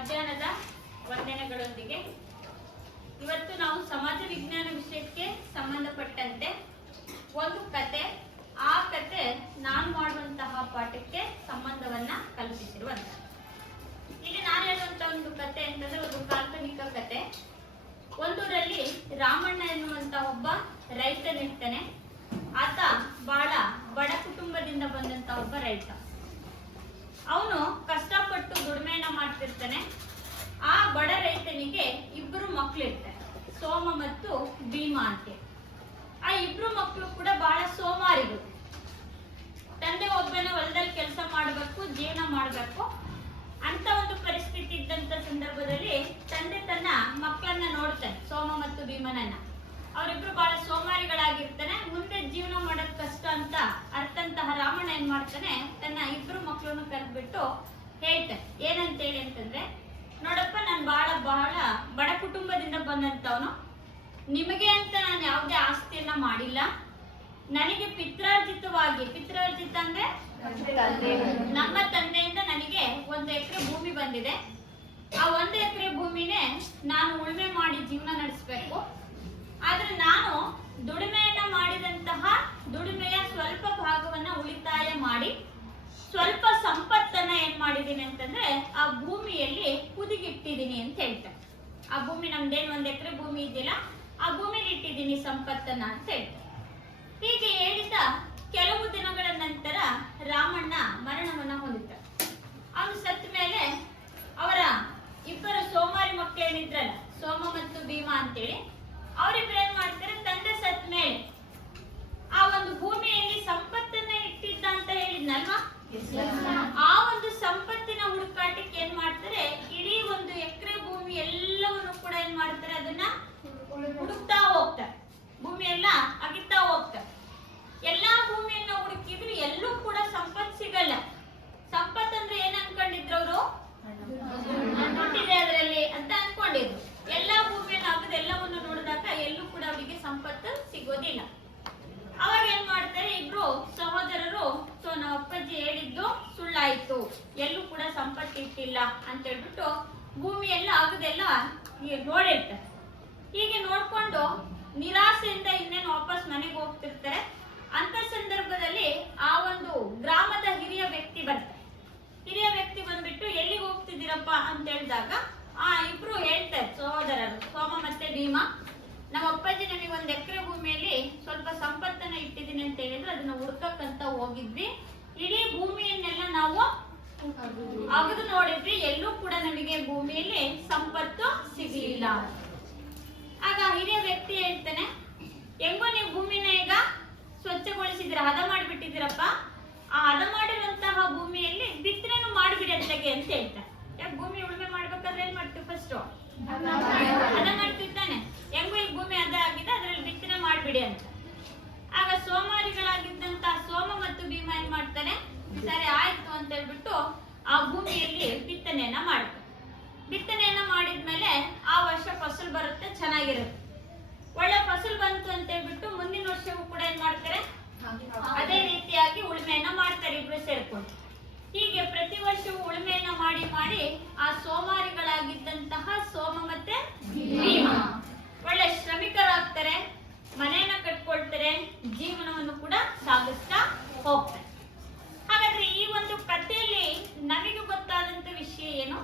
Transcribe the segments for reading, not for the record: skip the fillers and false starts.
ಮಧ್ಯಾಹ್ನದ ವಂದನೆಗಳೊಂದಿಗೆ ಇವತ್ತು ನಾವು ಸಮಾಜ ವಿಜ್ಞಾನ ವಿಷಯಕ್ಕೆ ಸಂಬಂಧಪಟ್ಟಂತೆ ಒಂದು ಕತೆ, ಆ ಕತೆ ನಾನು ಮಾಡುವಂತಹ ಪಾಠಕ್ಕೆ ಸಂಬಂಧವನ್ನ ಕಲ್ಪಿಸಿರುವಂತ. ಇಲ್ಲಿ ನಾನು ಹೇಳುವಂತ ಒಂದು ಕತೆ ಅಂತಂದ್ರೆ ಒಂದು ಕಾಲ್ಪನಿಕ ಕತೆ. ಒಂದೂರಲ್ಲಿ ರಾಮಣ್ಣ ಎನ್ನುವಂತ ಒಬ್ಬ ರೈತನಿರ್ತಾನೆ. ಆತ ಬಹಳ ಬಡ ಕುಟುಂಬದಿಂದ ಬಂದಂತ ಒಬ್ಬ ರೈತ. ಅವನು ಕಷ್ಟಪಟ್ಟು ದುಡಿಮೆಯನ್ನ ಮಾಡ್ತಿರ್ತಾನೆ. ಆ ಬಡ ರೈತನಿಗೆ ಇಬ್ಬರು ಮಕ್ಕಳು ಇರ್ತಾರೆ, ಸೋಮ ಮತ್ತು ಭೀಮಾ ಅಂತ. ಆ ಇಬ್ರು ಮಕ್ಕಳು ಕೂಡ ಬಹಳ ಸೋಮಾರಿಗಳು. ತಂದೆ ಒಬ್ಬನ ಹೊಲದಲ್ಲಿ ಕೆಲಸ ಮಾಡಬೇಕು, ಜೀವನ ಮಾಡಬೇಕು ಅಂತ ಒಂದು ಪರಿಸ್ಥಿತಿ ಇದ್ದಂತ ಸಂದರ್ಭದಲ್ಲಿ ತಂದೆ ತನ್ನ ಮಕ್ಕಳನ್ನ ನೋಡ್ತಾನೆ, ಸೋಮ ಮತ್ತು ಭೀಮನನ್ನ. ಅವರಿಬ್ರು ಬಹಳ ಸೋಮಾರಿಗಳಾಗಿರ್ತಾನೆ. ಮುಂದೆ ಜೀವನ ಮಾಡೋದ್ ಕಷ್ಟ ಅಂತ ಅರ್ಥಂತಹ ರಾಮಣ್ಣ ಏನ್ ಮಾಡ್ತಾನೆ, ತನ್ನ ಇಬ್ರು ಮಕ್ಕಳನ್ನು ಕರೆದ್ಬಿಟ್ಟು ಹೇಳ್ತಾನೆ. ಏನಂತೇಳಿ ಅಂತಂದ್ರೆ, ನೋಡಪ್ಪ, ನಾನು ಬಹಳ ಬಡ ಕುಟುಂಬದಿಂದ ಬಂದಂತವನು. ನಿಮಗೆ ಅಂತ ನಾನು ಯಾವುದೇ ಆಸ್ತಿಯನ್ನ ಮಾಡಿಲ್ಲ. ನನಗೆ ಪಿತ್ರಾರ್ಜಿತವಾಗಿ, ಪಿತ್ರಾರ್ಜಿತ ಅಂದ್ರೆ ನಮ್ಮ ತಂದೆಯಿಂದ ನನಗೆ 1 ಎಕರೆ ಭೂಮಿ ಬಂದಿದೆ. ಆ 1 ಎಕರೆ ಭೂಮಿನೇ ನಾನು ಉಳುಮೆ ಮಾಡಿ ಜೀವನ ನಡೆಸಬೇಕು. ಆದ್ರೆ ನಾನು ದುಡಿಮೆಯನ್ನ ಮಾಡಿದಂತಹ ದುಡಿಮೆಯ ಸ್ವಲ್ಪ ಭಾಗವನ್ನ ಉಳಿತಾಯ ಮಾಡಿ ಸ್ವಲ್ಪ ಸಂಪತ್ತನ್ನ ಏನ್ ಮಾಡಿದೀನಿ ಅಂತಂದ್ರೆ ಆ ಭೂಮಿಯಲ್ಲಿ ಹುದುಗಿಟ್ಟಿದೀನಿ ಅಂತ ಹೇಳ್ತಾರೆ. ಆ ಭೂಮಿ ನಮ್ದೇನ್ 1 ಎಕರೆ ಭೂಮಿ ಇದೆಯಲ್ಲ, ಆ ಭೂಮಿಲಿ ಇಟ್ಟಿದ್ದೀನಿ ಸಂಪತ್ತನ್ನ ಅಂತ ಹೇಳ್ತಾರೆ. ಹೀಗೆ ಹೇಳಿದ ಕೆಲವು ದಿನಗಳ ನಂತರ ರಾಮಣ್ಣ ಮರಣವನ್ನ ಹೊಂದುತ್ತಾರೆ. ಅವನು ಸತ್ತ ಮೇಲೆ ಅವರ ಇಬ್ಬರು ಸೋಮಾರಿ ಮಕ್ಕಳೇನಿದ್ರಲ್ಲ, ಸೋಮ ಮತ್ತು ಭೀಮಾ ಅಂತೇಳಿ, ಅವರಿಬ್ರು ಏನ್ ಮಾಡ್ತಾರೆ, ತಂದೆ ಸತ್ತ ಮೇಲೆ ಆ ಒಂದು ಭೂಮಿಯಲ್ಲಿ ಸಂಪತ್ತನ್ನ ಇಟ್ಟಿದ್ದ ಅಂತ ಹೇಳಿದ್ನಲ್ವಾ, ಆ ಒಂದು ಸಂಪತ್ತಿನ ಹುಡುಕಾಟಕ್ಕೆ ಏನ್ ಮಾಡ್ತಾರೆ, ಇಡೀ 1 ಎಕರೆ ಭೂಮಿ ಎಲ್ಲವನ್ನು ಕೂಡ ಏನ್ ಮಾಡ್ತಾರೆ, ಅದನ್ನ ಹುಡುಕ್ತಾ ಹೋಗ್ತಾರೆ. ಭೂಮಿ ಎಲ್ಲ ಅಗಿತಾ ಹೋಗ್ತಾರೆ. ಎಲ್ಲಾ ಭೂಮಿಯನ್ನ ಹುಡುಕಿದ್ರು ಎಲ್ಲೂ ಕೂಡ ಸಂಪತ್ತು ಸಿಗಲ್ಲ. ಸಂಪತ್ತು ಅಂದ್ರೆ ಏನ್ ಅನ್ಕೊಂಡಿದ್ರು ಅವರು, ದುಡ್ಡಿದೆ ಅದರಲ್ಲಿ ಅಂತ ಅನ್ಕೊಂಡಿದ್ರು. ಎಲ್ಲಾ ಭೂಮಿಯನ್ನು ಅಗದು ಎಲ್ಲವನ್ನು ನೋಡಿದಾಗ ಎಲ್ಲೂ ಕೂಡ ಅವರಿಗೆ ಸಂಪತ್ತು ಸಿಗೋದಿಲ್ಲ. ಅವಾಗ ಏನ್ ಮಾಡ್ತಾರೆ, ಇಬ್ರು ಸಹೋದರರು, ಸೊ ನಮ್ಮ ಅಪ್ಪಾಜಿ ಹೇಳಿದ್ದು ಸುಳ್ಳಾಯ್ತು, ಎಲ್ಲೂ ಕೂಡ ಸಂಪತ್ತು ಇಟ್ಟಿಲ್ಲ ಅಂತ ಹೇಳ್ಬಿಟ್ಟು ಭೂಮಿಯೆಲ್ಲ ಅಗದೆಲ್ಲ ನೋಡಿರ್ತಾರೆ. ಹೀಗೆ ನೋಡ್ಕೊಂಡು ನಿರಾಸೆಯಿಂದ ಇನ್ನೇನು ವಾಪಸ್ ಮನೆಗೆ ಹೋಗ್ತಿರ್ತಾರೆ. ಅಂತ ಸಂದರ್ಭದಲ್ಲಿ ಆ ಒಂದು ಗ್ರಾಮದ ಹಿರಿಯ ವ್ಯಕ್ತಿ ಬರ್ತಾರೆ. ಹಿರಿಯ ವ್ಯಕ್ತಿ ಬಂದ್ಬಿಟ್ಟು ಎಲ್ಲಿಗೆ ಹೋಗ್ತಿದ್ದೀರಪ್ಪ ಅಂತ ಹೇಳಿದಾಗ ಆ ಇಬ್ರು ಹೇಳ್ತಾರೆ, ಸಹೋದರರು ಸೋಮ ಮತ್ತೆ ಭೀಮಾ, ನಮ್ಮ ಅಪ್ಪಾಜಿ ನಮಗೆ 1 ಎಕರೆ ಭೂಮಿಯಲ್ಲಿ ಸ್ವಲ್ಪ ಸಂಪತ್ತನ್ನ ಇಟ್ಟಿದ್ದೀನಿ ಅಂತ ಹೇಳಿದ್ರು, ಅದನ್ನ ಹುಡ್ಕಕ್ಕಂತ ಹೋಗಿದ್ವಿ. ಇಡೀ ಭೂಮಿಯನ್ನೆಲ್ಲ ನಾವು ಅಗದು ನೋಡಿದ್ವಿ, ಎಲ್ಲೂ ಕೂಡ ನಮಗೆ ಭೂಮಿಯಲ್ಲಿ ಸಂಪತ್ತು ಸಿಗಲಿಲ್ಲ. ಆಗ ಹಿರಿಯ ವ್ಯಕ್ತಿ ಹೇಳ್ತಾನೆ, ಹೆಂಗೋ ನೀವು ಭೂಮಿನ ಈಗ ಸ್ವಚ್ಛಗೊಳಿಸಿದಿರ, ಹದ ಮಾಡಿಬಿಟ್ಟಿದ್ದೀರಪ್ಪ, ಆ ಹದ ಮಾಡಿರುವಂತಹ ಭೂಮಿಯಲ್ಲಿ ಬಿತ್ತನೆನು ಮಾಡಿಬಿಡಿ ಅತ್ತಗೆ ಅಂತ ಹೇಳ್ತಾರೆ. ಯಾಕೆ ಭೂಮಿ ಉಳುಮೆ ಮಾಡ್ಬೇಕಾದ್ರೆ ಏನ್ ಮಾಡ್ತೀವಿ, ಫಸ್ಟ್ ಹದ ಮಾಡ್ತಿರ್ತಾನೆ. ಹೆಂಗೋ ಈ ಭೂಮಿ ಹದ ಆಗಿದೆ, ಅದ್ರಲ್ಲಿ ಬಿತ್ತನೆ ಮಾಡ್ಬಿಡಿ ಅಂತ. ಆಗ ಸೋಮಾರಿಗಳಾಗಿದ್ದಂತಹ ಸೋಮ ಮತ್ತು ಭೀಮಾ ಏನ್ ಮಾಡ್ತಾನೆ, ಸರಿ ಆಯ್ತು ಅಂತ ಹೇಳ್ಬಿಟ್ಟು ಆ ಭೂಮಿಯಲ್ಲಿ ಬಿತ್ತನೆಯನ್ನ ಮಾಡ್ತಾರೆ. ಬಿತ್ತನೆಯನ್ನ ಮಾಡಿದ್ಮೇಲೆ ಆ ವರ್ಷ ಫಸಲು ಬರುತ್ತೆ, ಚೆನ್ನಾಗಿರುತ್ತೆ. ಒಳ್ಳೆ ಫಸಲು ಬಂತು ಅಂತ ಹೇಳ್ಬಿಟ್ಟು ಮುಂದಿನ ವರ್ಷವೂ ಕೂಡ ಏನ್ ಮಾಡ್ತಾರೆ, ಅದೇ ರೀತಿಯಾಗಿ ಉಳುಮೆಯನ್ನ ಮಾಡ್ತಾರೆ ಇಬ್ರು ಸೇರ್ಕೊಂಡು. ಹೀಗೆ ಪ್ರತಿ ವರ್ಷವೂ ಉಳುಮೆಯನ್ನ ಮಾಡಿ ಮಾಡಿ ಆ ಸೋಮಾರಿಗಳಾಗಿದ್ದಂತಹ ಸೋಮ ಮತ್ತೆ ಭೀಮಾ ಒಳ್ಳೆ ಶ್ರಮಿಕರಾಗ್ತಾರೆ, ಮನೆಯನ್ನ ಕಟ್ಕೊಳ್ತಾರೆ, ಜೀವನವನ್ನು ಕೂಡ ಸಾಗಿಸ್ತಾ ಹೋಗ್ತಾರೆ. ಹಾಗಾದ್ರೆ ಈ ಒಂದು ಕಥೆಯಲ್ಲಿ ನಮಗೆ ಗೊತ್ತಾದಂತ ವಿಷಯ ಏನು,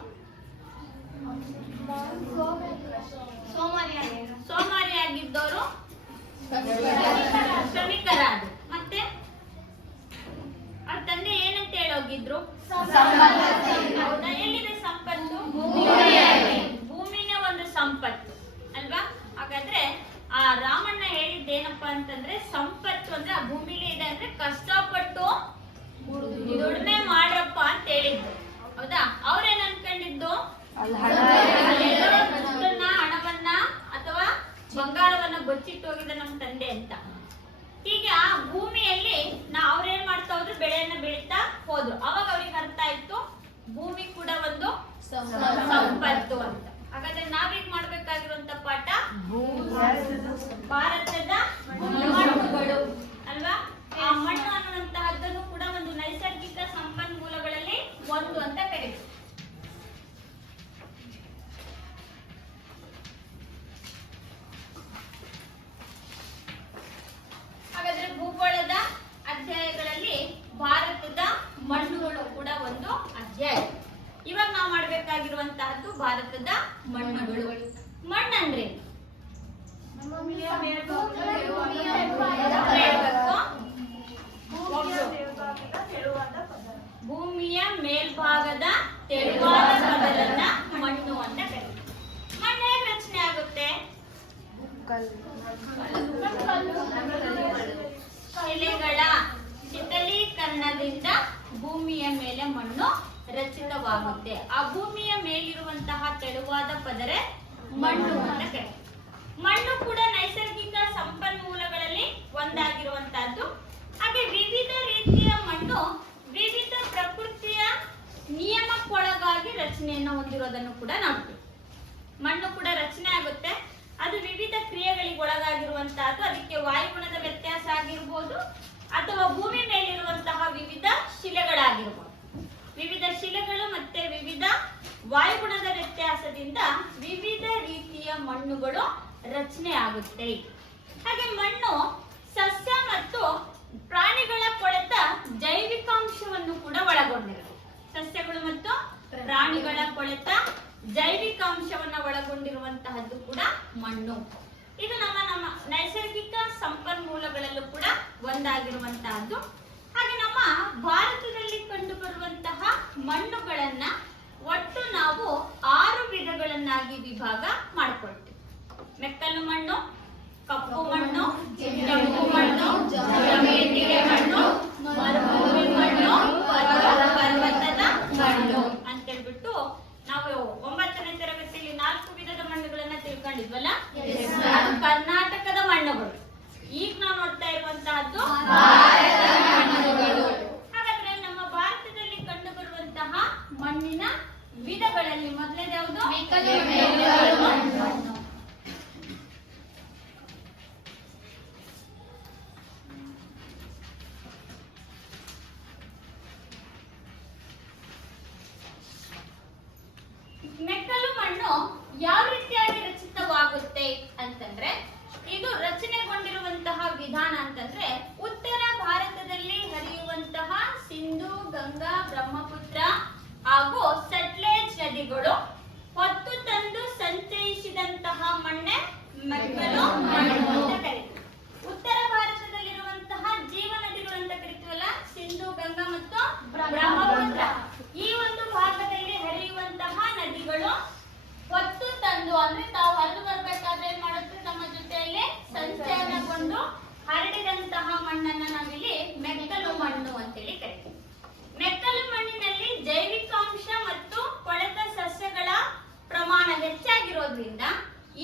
ಸೋಮಾರಿಯಾಗಿದ್ದವರು ಶ್ರಮಿಕರಾದ್ರು. ಮತ್ತೆ ಅವ್ರ ತಂದೆ ಏನಂತ ಹೇಳೋಗಿದ್ರು, ಹೌದಾ, ಎಲ್ಲಿದೆ ಸಂಪತ್ತು, ಭೂಮಿನೇ ಒಂದು ಸಂಪತ್ತು ಅಲ್ವಾ. ಹಾಗಾದ್ರೆ ಆ ರಾಮಣ್ಣ ಹೇಳಿದ್ದೇನಪ್ಪಾ ಅಂತಂದ್ರೆ, ಸಂಪತ್ತು ಅಂದ್ರೆ ಆ ಭೂಮಿಲಿ ಇದೆ ಅಂದ್ರೆ ಕಷ್ಟಪಟ್ಟು ದುಡಿಮೆ ಮಾಡ್ರಪ್ಪ ಅಂತ ಹೇಳಿದ್ರು. ಹೌದಾ, ಅವ್ರೇನ್ ಅನ್ಕೊಂಡಿದ್ದು, ಹಣವನ್ನ ಅಥವಾ ಬಂಗಾರವನ್ನ ಬಚ್ಚಿಟ್ಟು ಹೋಗಿದ ನಮ್ಮ ತಂದೆ ಅಂತ. ಹೀಗೆ ಆ ಭೂಮಿಯಲ್ಲಿ ಅವ್ರೇನ್ ಮಾಡ್ತಾ ಹೋದ್ರು, ಬೆಳೆಯನ್ನ ಬೆಳೀತಾ ಹೋದ್ರು. ಅವಾಗ ಅವ್ರಿಗೆ ಅರ್ಥ ಆಯ್ತು, ಭೂಮಿ ಕೂಡ ಒಂದು ಸಂಪತ್ತು ಅಂತ. ಹಾಗಾದ್ರೆ ನಾವೀಗ ಮಾಡ್ಬೇಕಾಗಿರುವಂತ ಪಾಠ ಭಾರತದ ಮಣ್ಣುಗಳು ಅಲ್ವಾ. ಆ ಮಣ್ಣು ಅನ್ನುವಂತಹದ್ದನ್ನು ಕೂಡ ಒಂದು ನೈಸರ್ಗಿಕ ಸಂಪನ್ಮೂಲಗಳಲ್ಲಿ ಒಂದು ಅಂತ ಕರೀತೀವಿ. ಮಾಡಬೇಕಾಗಿರುವಂತಹದ್ದು ಭಾರತದ ಮಣ್ಣುಗಳು. ಮಣ್ಣಂದ್ರೆ ಭೂಮಿಯ ಮೇಲ್ಭಾಗದ ತೆಳುವಾದ ಪದರನ್ನ ಮಣ್ಣು ಅಂತ ಕರೀತಾರೆ. ಮಣ್ಣು ಹೇಗೆ ರಚನೆ ಆಗುತ್ತೆ? ಶಿಲೆಗಳ ಶಿಥಲೀಕರಣದಿಂದ ಭೂಮಿಯ ಮೇಲೆ ಮಣ್ಣು ರಚಿತವಾಗುತ್ತೆ. ಆ ಭೂಮಿಯ ಮೇಲಿರುವಂತಹ ತೆಳುವಾದ ಪದರೆ ಮಣ್ಣು ಅಂತ ಕರೀತಾರೆ. ಮಣ್ಣು ಕೂಡ ನೈಸರ್ಗಿಕ ಸಂಪನ್ಮೂಲಗಳಲ್ಲಿ ಒಂದಾಗಿರುವಂತಹದ್ದು. ಹಾಗೆ ವಿವಿಧ ರೀತಿಯ ಮಣ್ಣು ವಿವಿಧ ಪ್ರಕೃತಿಯ ನಿಯಮಕ್ಕೊಳಗಾಗಿ ರಚನೆಯನ್ನು ಹೊಂದಿರೋದನ್ನು ಕೂಡ ನೋಡ್ತೀವಿ. ಮಣ್ಣು ಕೂಡ ರಚನೆ ಆಗುತ್ತೆ, ಅದು ವಿವಿಧ ಕ್ರಿಯೆಗಳಿಗೆ ಒಳಗಾಗಿರುವಂತಹದ್ದು. ಅದಕ್ಕೆ ವಾಯುಗುಣದ ವ್ಯತ್ಯಾಸ ಆಗಿರ್ಬೋದು ಅಥವಾ ಭೂಮಿ ಮೇಲಿರುವಂತಹ ವಿವಿಧ ಶಿಲೆಗಳಾಗಿರ್ಬೋದು. ವಿವಿಧ ಶಿಲೆಗಳು ಮತ್ತೆ ವಿವಿಧ ವಾಯುಗುಣದ ವ್ಯತ್ಯಾಸದಿಂದ ವಿವಿಧ ರೀತಿಯ ಮಣ್ಣುಗಳು ರಚನೆ ಆಗುತ್ತೆ. ಹಾಗೆ ಮಣ್ಣು ಸಸ್ಯ ಮತ್ತು ಪ್ರಾಣಿಗಳ ಕೊಳೆತ ಜೈವಿಕಾಂಶವನ್ನು ಕೂಡ ಒಳಗೊಂಡಿರುತ್ತೆ. ಸಸ್ಯಗಳು ಮತ್ತು ಪ್ರಾಣಿಗಳ ಕೊಳೆತ ಜೈವಿಕಾಂಶವನ್ನು ಒಳಗೊಂಡಿರುವಂತಹದ್ದು ಕೂಡ ಮಣ್ಣು. ಇದು ನಮ್ಮ ನೈಸರ್ಗಿಕ ಸಂಪನ್ಮೂಲಗಳಲ್ಲೂ ಕೂಡ ಒಂದಾಗಿರುವಂತಹದ್ದು. ಹಾಗೆ ನಮ್ಮ ಭಾರತದಲ್ಲಿ ಕಂಡು ಬರುವಂತಹ ಮಣ್ಣುಗಳನ್ನ ಒಟ್ಟು ನಾವು 6 ವಿಧಗಳನ್ನಾಗಿ ವಿಭಾಗ ಮಾಡಿಕೊಳ್ತೀವಿ. ಮೆಕ್ಕಲು ಮಣ್ಣು, ಕಪ್ಪು ಮಣ್ಣು, ಕೆಂಪು ಮಣ್ಣು, ಜಲಮೇಟಿಗೆ ಮಣ್ಣು, ಮರುಭೂಮಿ ಮಣ್ಣು, ಪರ್ವತದ ಮಣ್ಣು ಅಂತ ಹೇಳ್ಬಿಟ್ಟು ನಾವು 9ನೇ ತರಗತಿಯಲ್ಲಿ 4 ವಿಧದ ಮಣ್ಣುಗಳನ್ನ ತಿಳ್ಕೊಂಡಿದ್ವಲ್ಲ. ಅದು ಕರ್ನಾಟಕದ ಮಣ್ಣುಗಳು. ಈಗ ನಾವು ನೋಡ್ತಾ ಇರುವಂತಹದ್ದು ಹಾಗಾದ್ರೆ ನಮ್ಮ ಭಾರತದಲ್ಲಿ ಕಂಡು ಬರುವಂತಹ ಮಣ್ಣಿನ ವಿಧಗಳಲ್ಲಿ ಮೊದಲನೇದು ಯಾವುದು? ಮಣ್ಣು. ಮೆಕ್ಕಲು ಮಣ್ಣು ಯಾವ ರೀತಿಯಾಗಿ ರಚಿತವಾಗುತ್ತೆ ಅಂತಂದ್ರೆ, ಇದು ರಚನೆಗೊಂಡಿರುವಂತಹ ವಿಧಾನ ಅಂತಂದ್ರೆ, ಉತ್ತರ ಭಾರತದಲ್ಲಿ ಹರಿಯುವಂತಹ ಸಿಂಧು, ಗಂಗಾ, ಬ್ರಹ್ಮಪುತ್ರ ಹಾಗೂ ಸಟ್ಲೇಜ್ ನದಿಗಳು ಹೊತ್ತು ತಂದು ಸಂಚಯಿಸಿದಂತಹ ಮಣ್ಣೆ ಮೆಕ್ಕಲು ಮಣ್ಣು ಅಂತ ಕರೀತೀವಿ. ಉತ್ತರ ಭಾರತದಲ್ಲಿರುವಂತಹ ಜೀವ ನದಿಗಳು ಅಂತ ಕರಿತೀವಲ್ಲ, ಸಿಂಧು, ಗಂಗಾ ಮತ್ತು ಬ್ರಹ್ಮಪುತ್ರ, ಈ ಒಂದು ಭಾಗದಲ್ಲಿ ಹರಿಯುವಂತಹ ನದಿಗಳು ಹೊತ್ತು ತಂದು ಅಂದ್ರೆ ತಾವು ಹರಿದು ಬರ್ಬೇಕಾದ್ರೆ ಏನ್ ಮಾಡುತ್ತೆ, ತಮ್ಮ ಜೊತೆಯಲ್ಲಿ ಸಂಚಯನಗೊಂಡು ಹರಡಿದಂತಹ ಮಣ್ಣನ್ನ ನಾವಿಲ್ಲಿ ಮೆಕ್ಕಲು ಮಣ್ಣು ಅಂತೇಳಿ ಕರಿತೀವಿ. ಮೆಕ್ಕಲು ಮಣ್ಣಿನಲ್ಲಿ ಜೈವಿಕಾಂಶ ಮತ್ತು ಕೊಳೆತ ಸಸ್ಯಗಳ ಪ್ರಮಾಣ ಹೆಚ್ಚಾಗಿರೋದ್ರಿಂದ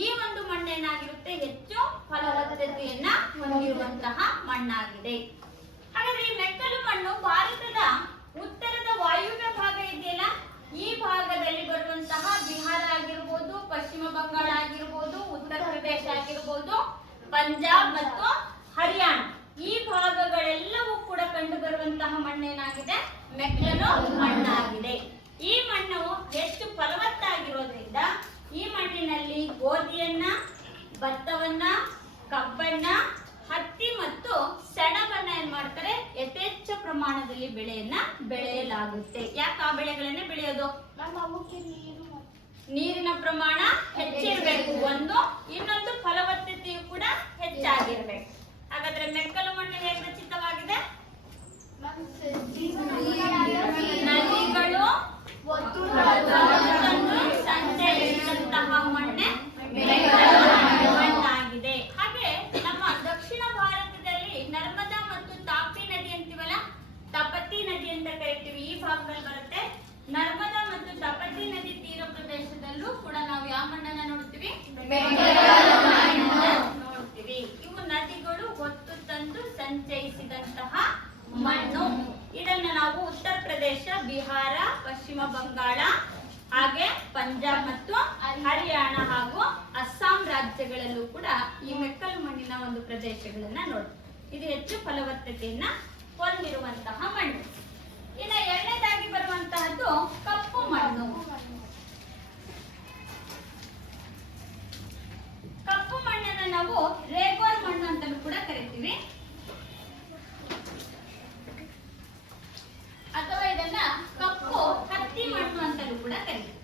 ಈ ಒಂದು ಮಣ್ಣೇನಾಗಿರುತ್ತೆ, ಹೆಚ್ಚು ಫಲವತ್ತತೆಯನ್ನ ಹೊಂದಿರುವಂತಹ ಮಣ್ಣಾಗಿದೆ. ಹಾಗಾದ್ರೆ ಈ ಮೆಕ್ಕಲು ಮಣ್ಣು ಭಾರತದ ಉತ್ತರದ ವಾಯುವ್ಯ ಭಾಗ ಇದೆಯಲ್ಲ, ಈ ಭಾಗದಲ್ಲಿ ಬರುವಂತಹ ಬಿಹಾರ ಆಗಿರ್ಬೋದು, ಪಶ್ಚಿಮ ಬಂಗಾಳ ಆಗಿರ್ಬೋದು, ಉತ್ತರ ಪ್ರದೇಶ ಆಗಿರ್ಬೋದು, ಪಂಜಾಬ್ ಮತ್ತು ಹರಿಯಾಣ, ಈ ಭಾಗಗಳೆಲ್ಲವೂ ಕೂಡ ಕಂಡು ಬರುವಂತಹ ಮಣ್ಣೇನಾಗಿದೆ, ಮೆಕ್ಕಲು ಮಣ್ಣಾಗಿದೆ. ಈ ಮಣ್ಣು ಹೆಚ್ಚು ಫಲವತ್ತಾಗಿರೋದ್ರಿಂದ ಈ ಮಣ್ಣಿನಲ್ಲಿ ಗೋಧಿಯನ್ನ, ಭತ್ತವನ್ನ, ಕಬ್ಬನ್ನ, ಹತ್ತಿ ಮತ್ತು ಸೆಣಬನ್ನ ಏನ್ ಮಾಡ್ತಾರೆ, ಯಥೇಚ್ಛ ಪ್ರಮಾಣದಲ್ಲಿ ಬೆಳೆಯಲಾಗುತ್ತೆ. ಯಾಕೆ ಆ ಬೆಳೆಗಳನ್ನೇ ಬೆಳೆಯೋದು? ನೀರಿನ ಪ್ರಮಾಣ ಹೆಚ್ಚಿರಬೇಕು ಒಂದು, ಇನ್ನೊಂದು ಫಲವತ್ತತೆಯು ಕೂಡ ಹೆಚ್ಚಾಗಿರ್ಬೇಕು. ಹಾಗಾದ್ರೆ ಮೆಕ್ಕಲು ಮಣ್ಣು ಹೇಗೆ ರಚಿತವಾಗಿದೆ? ನದಿಗಳು ಸಂಚರಿಸಿದಂತಹ ಮಣ್ಣೆ ಮಣ್ಣಾಗಿದೆ. ಹಾಗೆ ನಮ್ಮ ದಕ್ಷಿಣ ಭಾರತದಲ್ಲಿ ನರ್ಮದಾ ಮತ್ತು ತಾಪಿ ನದಿ ಅಂತೀವಲ್ಲ, ತಪತಿ ನದಿ ಅಂತ ಕರಿತೀವಿ, ಈ ಭಾಗದಲ್ಲಿ ಬರುತ್ತೆ. ನರ್ಮದಾ ಮತ್ತು ತಪತಿ ನದಿ ತೀರ ಪ್ರದೇಶದಲ್ಲೂ ಕೂಡ ನಾವು ಯಾವ ಮಣ್ಣನ್ನ ನೋಡ್ತೀವಿ? ನೋಡ್ತೀವಿ. ಇವು ನದಿಗಳು ಹೊತ್ತು ತಂದು ಸಂಚಯಿಸಿದಂತಹ ಮಣ್ಣು. ಇದನ್ನ ನಾವು ಉತ್ತರ ಪ್ರದೇಶ, ಬಿಹಾರ, ಪಶ್ಚಿಮ ಬಂಗಾಳ, ಹಾಗೆ ಪಂಜಾಬ್ ಮತ್ತು ಹರಿಯಾಣ ಹಾಗೂ ಅಸ್ಸಾಂ ರಾಜ್ಯಗಳಲ್ಲೂ ಕೂಡ ಈ ಮೆಕ್ಕಲು ಮಣ್ಣಿನ ಒಂದು ಪ್ರದೇಶಗಳನ್ನ ನೋಡ್ತೀವಿ. ಇದು ಹೆಚ್ಚು ಫಲವತ್ತತೆಯನ್ನ ಹೊಂದಿರುವಂತಹ ಮಣ್ಣು. ಇನ್ನು ಎರಡನೇದಾಗಿ ಬರುವಂತಹದ್ದು ಕಪ್ಪು ಮಣ್ಣು. ಕಪ್ಪು ಮಣ್ಣನ್ನ ನಾವು ರೇಗೋರ್ ಮಣ್ಣು ಅಂತಲೂ ಕೂಡ ಕರಿತೀವಿ, ಅಥವಾ ಇದನ್ನ ಕಪ್ಪು ಹತ್ತಿ ಮಣ್ಣು ಅಂತಲೂ ಕೂಡ ಕರಿತೀವಿ.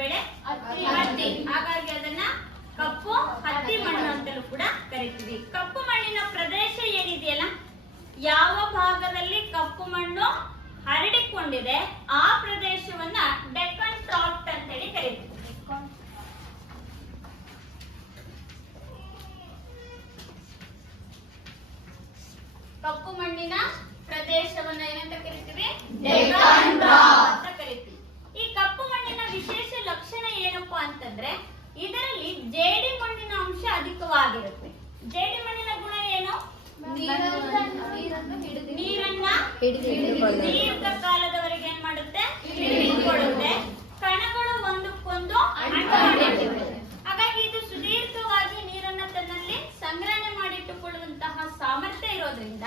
ಬೆಳೆ ಹತ್ತಿ. ಹಾಗಾಗಿ ಅದನ್ನ ಕಪ್ಪು ಹತ್ತಿ ಮಣ್ಣು ಅಂತಲೂ ಕೂಡ ಕರಿತೀವಿ. ಕಪ್ಪು ಮಣ್ಣಿನ ಪ್ರದೇಶ ಏನಿದೆಯಲ್ಲ, ಯಾವ ಭಾಗದಲ್ಲಿ ಕಪ್ಪು ಮಣ್ಣು ಹರಡಿಕೊಂಡಿದೆ ಆ ಪ್ರದೇಶವನ್ನ ಡೆಕ್ಕನ್ ಟ್ರಾಕ್ಟ್ ಅಂತೇಳಿ ಕರಿತೀವಿ. ಕಪ್ಪು ಮಣ್ಣಿನ ಪ್ರದೇಶವನ್ನ ಏನಂತ ಕರಿತೀವಿ? ಡೆಕ್ಕನ್ ಟ್ರಾಕ್ಟ್ ಅಂತ ಕರಿತೀವಿ. ಈ ಕಪ್ಪು ಮಣ್ಣಿನ ವಿಶೇಷ ಲಕ್ಷಣ ಏನಪ್ಪಾ ಅಂತಂದ್ರೆ ಇದರಲ್ಲಿ ಜೇಡಿ ಮಣ್ಣಿನ ಅಂಶ ಅಧಿಕವಾಗಿರುತ್ತೆ. ಜೇಡಿ ಮಣ್ಣಿನ ಗುಣ ಏನು? ನೀರನ್ನ ದೀರ್ಘ ಕಾಲದವರೆಗೆ ಏನ್ ಮಾಡುತ್ತೆ? ಹಿಡಿದುಕೊಳ್ಳುತ್ತೆ. ಕಣಗಳು ಒಂದಕ್ಕೊಂದು ಅಂಟಿಕೊಂಡಿರುತ್ತೆ. ಹಾಗಾಗಿ ಇದು ಸುದೀರ್ಘವಾಗಿ ನೀರನ್ನ ತನ್ನಲ್ಲಿ ಸಂಗ್ರಹಣೆ ಮಾಡಿಟ್ಟುಕೊಳ್ಳುವಂತಹ ಸಾಮರ್ಥ್ಯ ಇರೋದ್ರಿಂದ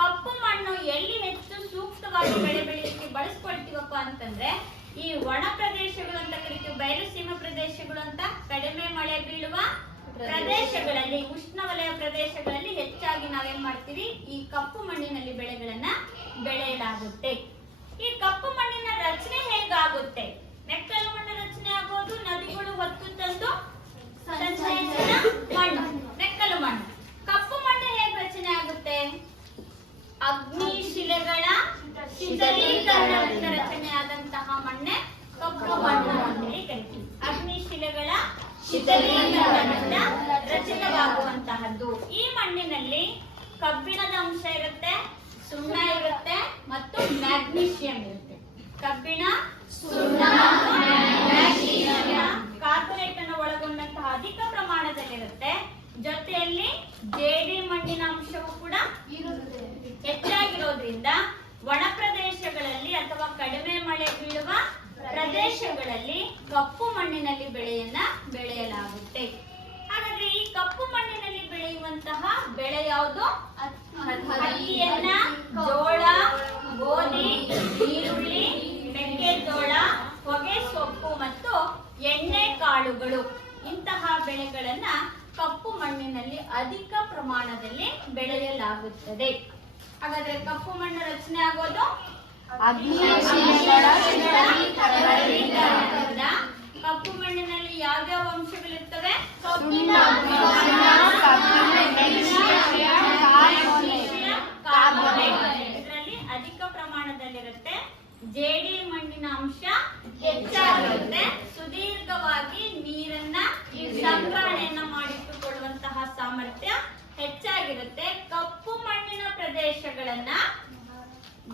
ಕಪ್ಪು ಮಣ್ಣು ಎಲ್ಲಿ ಹೆಚ್ಚು ಸೂಕ್ತವಾಗಿ ಬೆಳೆ ಬೆಳೆಯಲಿಕ್ಕೆ ಬಳಸ್ಕೊಳ್ತೀವಪ್ಪ ಅಂತಂದ್ರೆ ಈ ಒಣ ಪ್ರದೇಶಗಳು ಅಂತ ಕರಿತೀವಿ, ಬಯಲು ಸೀಮೆ ಪ್ರದೇಶಗಳು ಅಂತ, ಕಡಿಮೆ ಮಳೆ ಬೀಳುವ ಪ್ರದೇಶಗಳಲ್ಲಿ, ಉಷ್ಣವಲಯ ಪ್ರದೇಶಗಳಲ್ಲಿ ಹೆಚ್ಚಾಗಿ ನಾವೇನ್ ಮಾಡ್ತೀವಿ? ಈ ಕಪ್ಪು ಮಣ್ಣಿನಲ್ಲಿ ಬೆಳೆಗಳನ್ನ ಬೆಳೆಯಲಾಗುತ್ತೆ. ಈ ಕಪ್ಪು ಮಣ್ಣಿನ ರಚನೆ ಹೇಗಾಗುತ್ತೆ? ಮೆಕ್ಕಲು ಮಣ್ಣು ರಚನೆ ಆಗೋದು ನದಿಗಳು ಹೊತ್ತು ತಂದು ಸಂಚಯಿಸಿದ ಮಣ್ಣು ಮೆಕ್ಕಲು ಮಣ್ಣು. ಕಪ್ಪು ಮಣ್ಣು ಹೇಗೆ ರಚನೆ ಆಗುತ್ತೆ? ಅಗ್ನಿ ಶಿಲೆಗಳ ಶಿಥಲೀಕರಣದಿಂದ ರಚನೆಯಾದಂತಹ ಮಣ್ಣೆ ಕಪ್ಪು ಮಣ್ಣು ಅಂತೇಳಿ ಕರಿತೀವಿ. ಅಗ್ನಿ ಶಿಲೆಗಳ ಶಿಥಲೀಕರಣದಿಂದ ರಚಿತವಾಗುವಂತಹದ್ದು. ಈ ಮಣ್ಣಿನಲ್ಲಿ ಕಬ್ಬಿಣದ ಅಂಶ ಇರುತ್ತೆ, ಸುಣ್ಣ ಇರುತ್ತೆ ಮತ್ತು ಮ್ಯಾಗ್ನೀಷಿಯಂ ಇರುತ್ತೆ. ಕಬ್ಬಿಣ, ಸುಣ್ಣ, ಮ್ಯಾಗ್ನೀಷಿಯಂ, ಕಾರ್ಬೋನೇಟ್ ಅನ್ನು ಒಳಗೊಂಡಂತಹ ಅಧಿಕ ಪ್ರಮಾಣದಲ್ಲಿರುತ್ತೆ. ಜೊತೆಯಲ್ಲಿ ಜೇಡಿ ಮಣ್ಣಿನ ಅಂಶವು ಕೂಡ ಹೆಚ್ಚಾಗಿರೋದ್ರಿಂದ ಒಣ ಪ್ರದೇಶಗಳಲ್ಲಿ ಅಥವಾ ಕಡಿಮೆ ಮಳೆ ಬೀಳುವ ಪ್ರದೇಶಗಳಲ್ಲಿ ಕಪ್ಪು ಮಣ್ಣಿನಲ್ಲಿ ಬೆಳೆಯನ್ನ ಬೆಳೆಯಲಾಗುತ್ತೆ. ಹಾಗಾದ್ರೆ ಈ ಕಪ್ಪು ಮಣ್ಣಿನಲ್ಲಿ ಬೆಳೆಯುವಂತಹ ಬೆಳೆ ಯಾವುದು? ಹತ್ತಿಯನ್ನ, ಜೋಳ, ಗೋಧಿ, ಈರುಳ್ಳಿ, ಮೆಕ್ಕೆಜೋಳ, ಹೊಗೆ ಸೊಪ್ಪು ಮತ್ತು ಎಣ್ಣೆ ಕಾಳುಗಳು. ಇಂತಹ ಬೆಳೆಗಳನ್ನ ಕಪ್ಪು ಮಣ್ಣಿನಲ್ಲಿ ಅಧಿಕ ಪ್ರಮಾಣದಲ್ಲಿ ಬೆಳೆಯಲಾಗುತ್ತದೆ. ಹಾಗಾದ್ರೆ ಕಪ್ಪು ಮಣ್ಣು ರಚನೆ ಆಗೋದು ಕಪ್ಪು ಮಣ್ಣಿನಲ್ಲಿ ಯಾವ್ಯಾವ ಅಂಶಗಳಿರ್ತವೆ? ಇದರಲ್ಲಿ ಅಧಿಕ ಪ್ರಮಾಣದಲ್ಲಿರುತ್ತೆ. ಜೇಡಿ ಮಣ್ಣಿನ ಅಂಶ ಹೆಚ್ಚಾಗಿರುತ್ತೆ. ಸುದೀರ್ಘವಾಗಿ ನೀರನ್ನ ಸಂಗ್ರಹಣೆಯನ್ನ ಮಾಡಿಟ್ಟುಕೊಳ್ಳುವಂತಹ ಸಾಮರ್ಥ್ಯ ಹೆಚ್ಚಾಗಿರುತ್ತೆ. ಕಪ್ಪು ಮಣ್ಣಿನ ಪ್ರದೇಶಗಳನ್ನ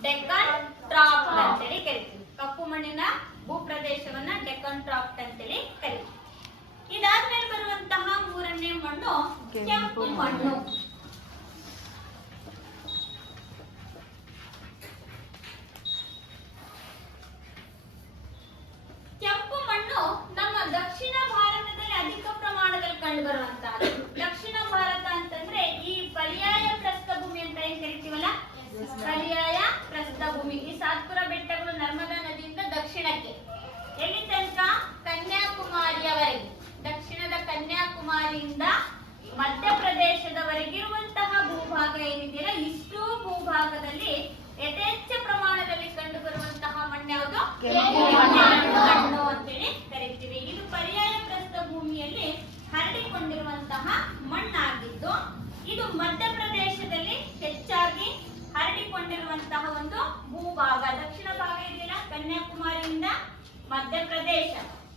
ಡೆಕ್ಕನ್ ಟ್ರಾಕ್ಟ್ ಅಂತೇಳಿ ಕರಿತೀವಿ. ಕಪ್ಪು ಮಣ್ಣಿನ ಭೂಪ್ರದೇಶವನ್ನ ಡೆಕ್ಕನ್ ಟ್ರಾಕ್ಟ್ ಅಂತೇಳಿ ಕರಿತೀವಿ. ಇದಾದ್ಮೇಲೆ ಬರುವಂತಹ ಮೂರನೇ ಮಣ್ಣು ಕೆಂಪು ಮಣ್ಣು. ಕೆಂಪು ಮಣ್ಣು ನಮ್ಮ ದಕ್ಷಿಣ ಭಾರತದಲ್ಲಿ ಅಧಿಕ ಪ್ರಮಾಣದಲ್ಲಿ ಕಂಡು ಬರುವಂತಹದ್ದು. ದಕ್ಷಿಣ ಭಾರತ ಅಂತಂದ್ರೆ ಈ ಪರ್ಯಾಯ ಪ್ರಸ್ಥಭೂಮಿ ಅಂತ ಏನ್ ಕರಿತೀವಲ್ಲ, ಪರ್ಯಾಯ ಪ್ರಸ್ಥಭೂಮಿ. ಈ ಸಾತ್ಪುರ ಬೆಟ್ಟಗಳು ನರ್ಮದಾ ನದಿಯಿಂದ ದಕ್ಷಿಣಕ್ಕೆ ಎಲ್ಲಿ ತನಕ? ಕನ್ಯಾಕುಮಾರಿಯವರೆಗೆ. ದಕ್ಷಿಣದ ಕನ್ಯಾಕುಮಾರಿಯಿಂದ ಮಧ್ಯಪ್ರದೇಶದವರೆಗಿರುವಂತಹ ಭೂಭಾಗ ಏನಿದೆಯಲ್ಲ, ಇಷ್ಟು ಭೂಭಾಗದಲ್ಲಿ ಯಥೇಚ್ಛ ಪ್ರಮಾಣದಲ್ಲಿ ಕಂಡು ಬರುವಂತಹ ಮಣ್ಣು ಯಾವುದು? ಮಣ್ಣು ಅಂತೇಳಿ ಕರಿತೀವಿ. ಇದು ಪರ್ಯಾಯ ಪ್ರಸ್ಥಭೂಮಿಯಲ್ಲಿ ಹರಡಿಕೊಂಡಿರುವಂತಹ ಮಣ್ಣಾಗಿದ್ದು ಇದು ಮಧ್ಯಪ್ರದೇಶದಲ್ಲಿ ಹೆಚ್ಚಾಗಿ ಹರಡಿಕೊಂಡಿರುವಂತಹ ಒಂದು ಭೂಭಾಗ. ದಕ್ಷಿಣ ಭಾಗ ಇದೆಯಲ್ಲ, ಕನ್ಯಾಕುಮಾರಿಯಿಂದ ಮಧ್ಯಪ್ರದೇಶ,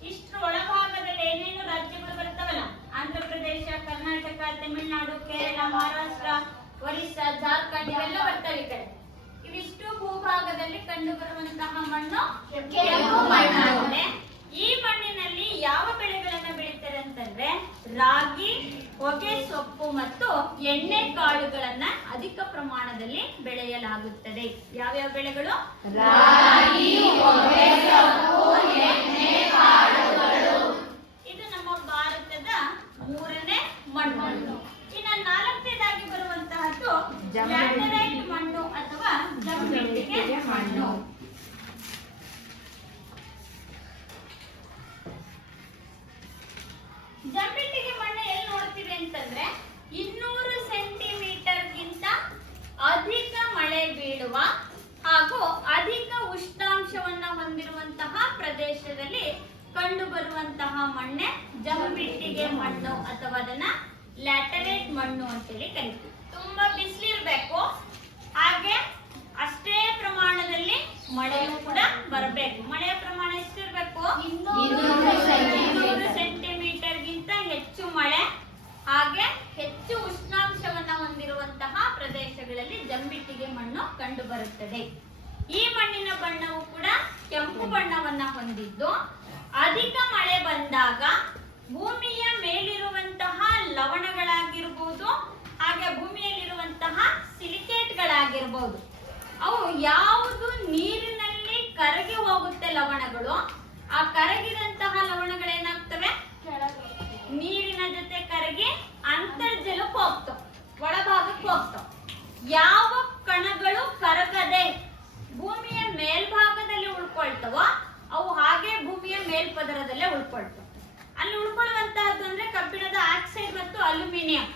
ಇಷ್ಟರ ಒಳಭಾಗದಲ್ಲಿ ಏನೇನು ರಾಜ್ಯಗಳು ಬರ್ತಾವಲ್ಲ, ಆಂಧ್ರ ಪ್ರದೇಶ, ಕರ್ನಾಟಕ, ತಮಿಳುನಾಡು, ಕೇರಳ, ಮಹಾರಾಷ್ಟ್ರ, ಒರಿಸ್ಸಾ, ಜಾರ್ಖಂಡ್ ಇವೆಲ್ಲ ಬರ್ತವೆ ಈ ಕಡೆ. ಇವಿಷ್ಟು ಭೂಭಾಗದಲ್ಲಿ ಕಂಡು ಬರುವಂತಹ ಮಣ್ಣು ಕೆಂಪು ಮಣ್ಣಾಗಿದೆ. ಈ ಮಣ್ಣಿನಲ್ಲಿ ಯಾವ ಬೆಳೆಗಳನ್ನ ಬೆಳೀತಾರೆ ಅಂತಂದ್ರೆ ರಾಗಿ, ಹೊಗೆ ಸೊಪ್ಪು ಮತ್ತು ಎಣ್ಣೆ ಕಾಳುಗಳನ್ನ ಅಧಿಕ ಪ್ರಮಾಣದಲ್ಲಿ ಬೆಳೆಯಲಾಗುತ್ತದೆ. ಯಾವ್ಯಾವ ಬೆಳೆಗಳು? ರಾಗಿ, ಹೊಗೆ ಸೊಪ್ಪು, ಎಣ್ಣೆ ಕಾಳುಗಳು. ಇದು ನಮ್ಮ ಭಾರತದ ಮೂರನೇ ಮಣ್ಣು. ಇನ್ನು ನಾಲ್ಕನೇದಾಗಿ ಬರುವಂತಹದ್ದು ಲ್ಯಾಟರೈಟ್ ಮಣ್ಣು ಅಥವಾ ಜಂಬಿಟ್ಟಿಗೆ ಮಣ್ಣು. ಜಂಬಿಟ್ಟಿಗೆ ಮಣ್ಣು ಎಲ್ಲಿ ನೋಡ್ತೀವಿ ಅಂತಂದ್ರೆ 200 ಸೆಂಟಿಮೀಟರ್ಗಿಂತ ಅಧಿಕ ಮಳೆ ಬೀಳುವ ಹಾಗೂ ಅಧಿಕ ಉಷ್ಣಾಂಶವನ್ನ ಹೊಂದಿರುವಂತಹ ಕಂಡು ಬರುವಂತಹ ಮಣ್ಣೆ ಜಂಬಿಟ್ಟಿಗೆ ಮಣ್ಣು ಅಥವಾ ಅದನ್ನ ಲ್ಯಾಟರೈಟ್ ಮಣ್ಣು ಅಂತೇಳಿ ಕರಿತೀವಿ. ತುಂಬಾ ಬಿಸಿಲಿರ್ಬೇಕು, ಹಾಗೆ ಅಷ್ಟೇ ಪ್ರಮಾಣದಲ್ಲಿ ಮಳೆಯೂ ಕೂಡ ಬರಬೇಕು. ಮಳೆಯ ಪ್ರಮಾಣ ಎಷ್ಟಿರ್ಬೇಕು? 200 ಸೆಂಟಿಮೀಟರ್ಗಿಂತ ಹೆಚ್ಚು ಮಳೆ, ಹಾಗೆ ಹೆಚ್ಚು ಉಷ್ಣಾಂಶವನ್ನ ಹೊಂದಿರುವಂತಹ ಪ್ರದೇಶಗಳಲ್ಲಿ ಜಂಬಿಟ್ಟಿಗೆ ಮಣ್ಣು ಕಂಡು ಬರುತ್ತದೆ. ಈ ಮಣ್ಣಿನ ಬಣ್ಣವು ಕೂಡ ಕೆಂಪು ಬಣ್ಣವನ್ನ ಹೊಂದಿದ್ದು, ಅಧಿಕ ಮಳೆ ಬಂದಾಗ ಭೂಮಿಯ ಮೇಲಿರುವಂತಹ ಲವಣಗಳಾಗಿರ್ಬೋದು, ಹಾಗೆ ಭೂಮಿಯಲ್ಲಿರುವಂತಹ ಸಿಲಿಕೇಟ್ಗಳಾಗಿರ್ಬೋದು, ಅವು ಯಾವುದು ನೀರಿನಲ್ಲಿ ಕರಗಿ ಹೋಗುತ್ತೆ ಲವಣಗಳು, ಆ ಕರಗಿದಂತಹ ಲವಣಗಳೇನಾಗ್ತವೆ? ನೀರಿನ ಜೊತೆ ಕರಗಿ ಅಂತರ್ಜಲಕ್ಕೆ ಹೋಗ್ತವೆ, ಒಳಭಾಗಕ್ಕೆ ಹೋಗ್ತವೆ. ಯಾವ ಕಣಗಳು ಕರಗದೆ ಭೂಮಿಯ ಮೇಲ್ಭಾಗದಲ್ಲಿ ಉಳ್ಕೊಳ್ತವೋ ಅವು ಹಾಗೆ ಭೂಮಿಯ ಮೇಲ್ಪದರದಲ್ಲೇ ಉಳ್ಕೊಳ್ತವೆ. ಅಲ್ಲಿ ಉಳ್ಕೊಳ್ಳುವಂತಹದ್ದು ಅಂದ್ರೆ ಕಬ್ಬಿಣದ ಆಕ್ಸೈಡ್ ಮತ್ತು ಅಲ್ಯೂಮಿನಿಯಂ.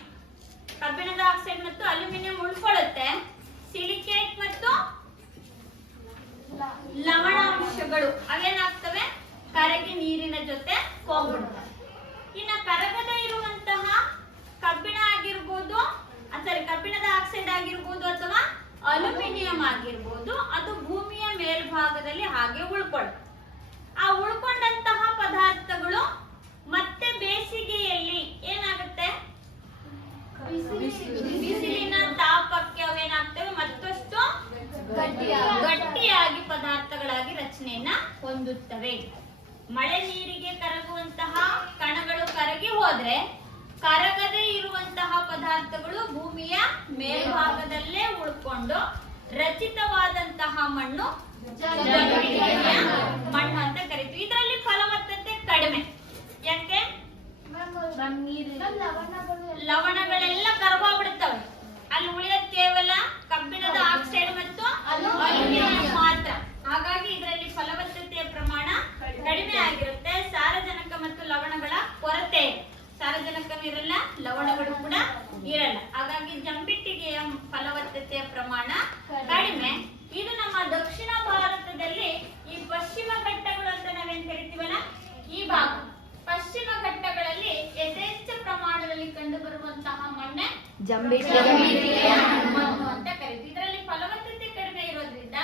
ಕಬ್ಬಿಣದ ಆಕ್ಸೈಡ್ ಮತ್ತು ಅಲ್ಯೂಮಿನಿಯಂ ಉಳ್ಕೊಳ್ಳುತ್ತೆ. ಸಿಲಿಕೇಟ್ ಮತ್ತು ಲವಣಾಂಶಗಳು ಅವೇನಾಗ್ತವೆ? ಕರಗಿ ನೀರಿನ ಜೊತೆ ಹೋಗ್ಬಿಡ್ತವೆ. ಇನ್ನು ಕರಗದೆ ಇರುವಂತಹ ಕಬ್ಬಿಣ ಆಗಿರ್ಬೋದು, ಕಬ್ಬಿಣದ ಆಕ್ಸೈಡ್ ಆಗಿರ್ಬೋದು ಅಥವಾ ಅಲ್ಯೂಮಿನಿಯಂ ಆಗಿರ್ಬೋದು, ಅದು ಭೂಮಿಯ ಮೇಲ್ಭಾಗದಲ್ಲಿ ಹಾಗೆ ಉಳ್ಕೊಳ್ಳುತ್ತೆ. ಆ ಉಳ್ಕೊಂಡಂತಹ ಪದಾರ್ಥಗಳು ಮತ್ತೆ ಬೇಸಿಗೆಯಲ್ಲಿ ಏನಾಗುತ್ತೆ? ಬಿಸಿಲಿನ ತಾಪಕ್ಕೆ ಅವೇನಾಗ್ತವೆ? ಮತ್ತಷ್ಟು ಗಟ್ಟಿಯಾಗಿ ಪದಾರ್ಥಗಳಾಗಿ ರಚನೆಯನ್ನ ಹೊಂದುತ್ತವೆ. ಮಳೆ ನೀರಿಗೆ ಕರಗುವಂತಹ ಕಣಗಳು ಕರಗಿ ಹೋದ್ರೆ ಕರಗದೆ ಇರುವಂತಹ ಪದಾರ್ಥಗಳು ಭೂಮಿಯ ಮೇಲ್ಭಾಗದಲ್ಲೇ ಉಳ್ಕೊಂಡು ರಚಿತವಾದಂತಹ ಮಣ್ಣು ಮಣ್ಣು ಅಂತ ಕರಿತೀವಿ. ಇದರಲ್ಲಿ ಫಲವತ್ತತೆ ಕಡಿಮೆ. ಯಾಕೆ? ಲವಣಗಳೆಲ್ಲ ಕರಗೋಗ್ಬಿಡ್ತವೆ. ಅಲ್ಲಿ ಉಳಿಯೋದು ಕೇವಲ ಕಬ್ಬಿಣದ ಆಕ್ಸೈಡ್ ಮತ್ತು ಅಲ್ಯೂಮಿನಿಯಂ ಮಾತ್ರ. ಹಾಗಾಗಿ ಇದರಲ್ಲಿ ಫಲವತ್ತತೆಯ ಪ್ರಮಾಣ ಕಡಿಮೆ ಆಗಿರುತ್ತೆ. ಸಾರಜನಕ ಮತ್ತು ಲವಣಗಳ ಕೊರತೆ, ಸಾರಜನಕನೂ ಇರಲ್ಲ, ಲವಣಗಳು ಕೂಡ ಇರಲ್ಲ. ಹಾಗಾಗಿ ಜಂಬಿಟ್ಟಿಗೆಯ ಫಲವತ್ತತೆಯ ಪ್ರಮಾಣ ಕಡಿಮೆ. ಇದು ನಮ್ಮ ದಕ್ಷಿಣ ಭಾರತದಲ್ಲಿ ಈ ಪಶ್ಚಿಮ ಘಟ್ಟಗಳು ಅಂತ ನಾವೇನ್ ಕರಿತೀವಲ್ಲ, ಈ ಭಾಗ ಪಶ್ಚಿಮ ಘಟ್ಟಗಳಲ್ಲಿ ಯಥೇಚ್ಛ ಪ್ರಮಾಣದಲ್ಲಿ ಕಂಡು ಬರುವಂತಹ ಮಣ್ಣೆ ಜಂಬಿಟ್ಟಿಗೆ ಮಣ್ಣು ಅಂತ ಕರಿತೀವಿ. ಇದರಲ್ಲಿ ಫಲವತ್ತತೆ ಕಡಿಮೆ ಇರೋದ್ರಿಂದ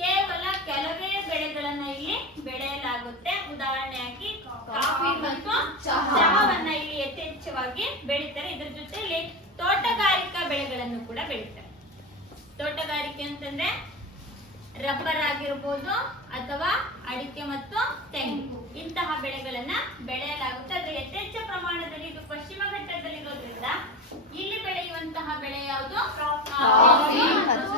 ಕೇವಲ ಕೆಲವೇ ಬೆಳೆಗಳನ್ನ ಇಲ್ಲಿ ಬೆಳೆಯಲಾಗುತ್ತೆ. ಉದಾಹರಣೆಯಾಗಿ ಕಾಫಿ ಮತ್ತು ಚಹಾವನ್ನ ಇಲ್ಲಿ ಯಥೇಚ್ಛವಾಗಿ ಬೆಳೀತಾರೆ. ಇದ್ರ ಜೊತೆಲಿ ತೋಟಗಾರಿಕಾ ಬೆಳೆಗಳನ್ನು ಕೂಡ ಬೆಳೀತಾರೆ. ತೋಟಗಾರಿಕೆ ಅಂತಂದ್ರೆ ರಬ್ಬರ್ ಆಗಿರ್ಬೋದು ಅಥವಾ ಅಡಿಕೆ ಮತ್ತು ತೆಂಗು, ಇಂತಹ ಬೆಳೆಗಳನ್ನ ಬೆಳೆಯಲಾಗುತ್ತೆ. ಆದ್ರೆ ಯಥೇಚ್ಛ ಪ್ರಮಾಣದಲ್ಲಿ ಇದು ಪಶ್ಚಿಮ ಘಟ್ಟದಲ್ಲಿರೋದ್ರಿಂದ ಇಲ್ಲಿ ಬೆಳೆಯುವಂತಹ ಬೆಳೆ ಯಾವುದು?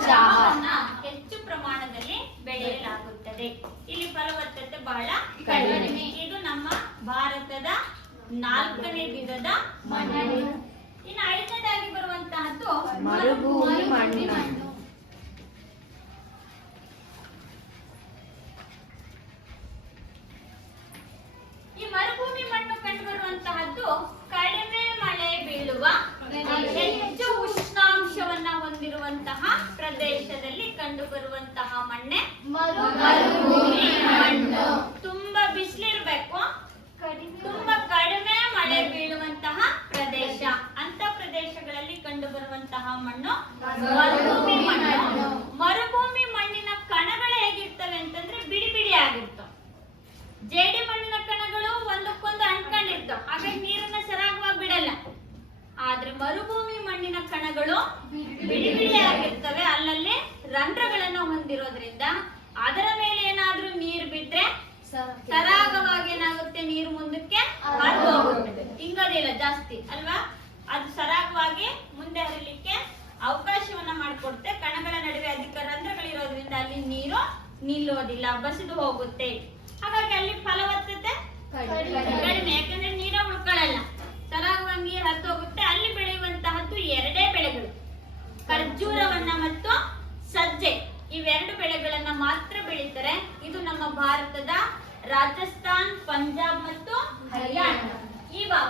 ಚಹಾವನ್ನ ಹೆಚ್ಚು ಪ್ರಮಾಣದಲ್ಲಿ ಬೆಳೆಯಲಾಗುತ್ತದೆ. ಇಲ್ಲಿ ಫಲವತ್ತತೆ ಬಹಳ ಕಡಿಮೆ. ಇದು ನಮ್ಮ ಭಾರತದ 4ನೇ ವಿಧದ ಮಣ್ಣು. ಇನ್ನು 5ನೇದಾಗಿ ಬರುವಂತಹದ್ದು ಮರುಭೂಮಿ ಮಣ್ಣು. ಈ ಮರುಭೂಮಿ ಮಣ್ಣು ಕಂಡುಬರುವಂತಹದ್ದು ಕಡಿಮೆ ಮಳೆ ಬೀಳುವ, ಹೆಚ್ಚು ಉಷ್ಣಾಂಶವನ್ನ ಹೊಂದಿರುವಂತಹ ಪ್ರದೇಶದಲ್ಲಿ ಕಂಡುಬರುವಂತಹ ಮಣ್ಣೆ ಮರುಭೂಮಿ ಮಣ್ಣು. ತುಂಬಾ ಬಿಸಿಲಿರ್ಬೇಕು, ತುಂಬಾ ಕಡಿಮೆ ಮಳೆ ಬೀಳುವಂತಹ ಪ್ರದೇಶ, ಅಂತ ಪ್ರದೇಶಗಳಲ್ಲಿ ಕಂಡುಬರುವಂತಹ ಮಣ್ಣು ಮರುಭೂಮಿ ಮಣ್ಣು. ಮರುಭೂಮಿ ಮಣ್ಣಿನ ಕಣಗಳು ಹೇಗಿರ್ತವೆ ಅಂತಂದ್ರೆ ಬಿಡಿ ಬಿಡಿ ಆಗಿರ್ತವೆ. ಜೇಡಿ ಮಣ್ಣಿನ ಕಣಗಳು ಒಂದಕ್ಕೊಂದು ಅಂಟ್ಕೊಂಡಿರ್ತವೆ, ಹಾಗಾಗಿ ನೀರನ್ನ ಸರಾಗವಾಗಿ ಬಿಡಲ್ಲ. ಆದ್ರೆ ಮರುಭೂಮಿ ಮಣ್ಣಿನ ಕಣಗಳು ಬಿಡಿ ಬಿಡಿ ಆಗಿರ್ತವೆ. ಅಲ್ಲಲ್ಲಿ ರಂಧ್ರಗಳನ್ನು ಹೊಂದಿರೋದ್ರಿಂದ ಅದರ ಮೇಲೆ ಏನಾದ್ರೂ ನೀರು ಬಿದ್ರೆ ಸರಾಗವಾಗಿ ಏನಾಗುತ್ತೆ? ನೀರು ಮುಂದಕ್ಕೆ ಹರಿದು ಹೋಗುತ್ತೆ, ಹಿಂಗೋದಿಲ್ಲ ಜಾಸ್ತಿ ಅಲ್ವಾ? ಅದು ಸರಾಗವಾಗಿ ಮುಂದೆ ಹರಿಲಿಕ್ಕೆ ಅವಕಾಶವನ್ನ ಮಾಡಿಕೊಡುತ್ತೆ. ಕಣಗಳ ನಡುವೆ ಅಧಿಕ ರಂಧ್ರಗಳಿರೋದ್ರಿಂದ ಅಲ್ಲಿ ನೀರು ನಿಲ್ಲೋದಿಲ್ಲ, ಬಸಿದು ಹೋಗುತ್ತೆ. ಹಾಗಾಗಿ ಅಲ್ಲಿ ಫಲವತ್ತತೆ ಕಡಿಮೆ, ಯಾಕಂದ್ರೆ ನೀರ ಉಳ್ಕೊಳ್ಳಲ್ಲ, ಸರಾಗವಾಗಿ ನೀರು ಹರಿದು ಹೋಗುತ್ತೆ. ಅಲ್ಲಿ ಬೆಳೆಯುವಂತಹದ್ದು 2 ಬೆಳೆಗಳು, ಖರ್ಜೂರವನ್ನ ಮತ್ತು ಸಜ್ಜೆ. ಇವೆರಡು ಬೆಳೆಗಳನ್ನ ಮಾತ್ರ ಬೆಳೀತಾರೆ. ಇದು ನಮ್ಮ ಭಾರತದ ರಾಜಸ್ಥಾನ್, ಪಂಜಾಬ್ ಮತ್ತು ಹರಿಯಾಣ. ಈ ಭಾಗ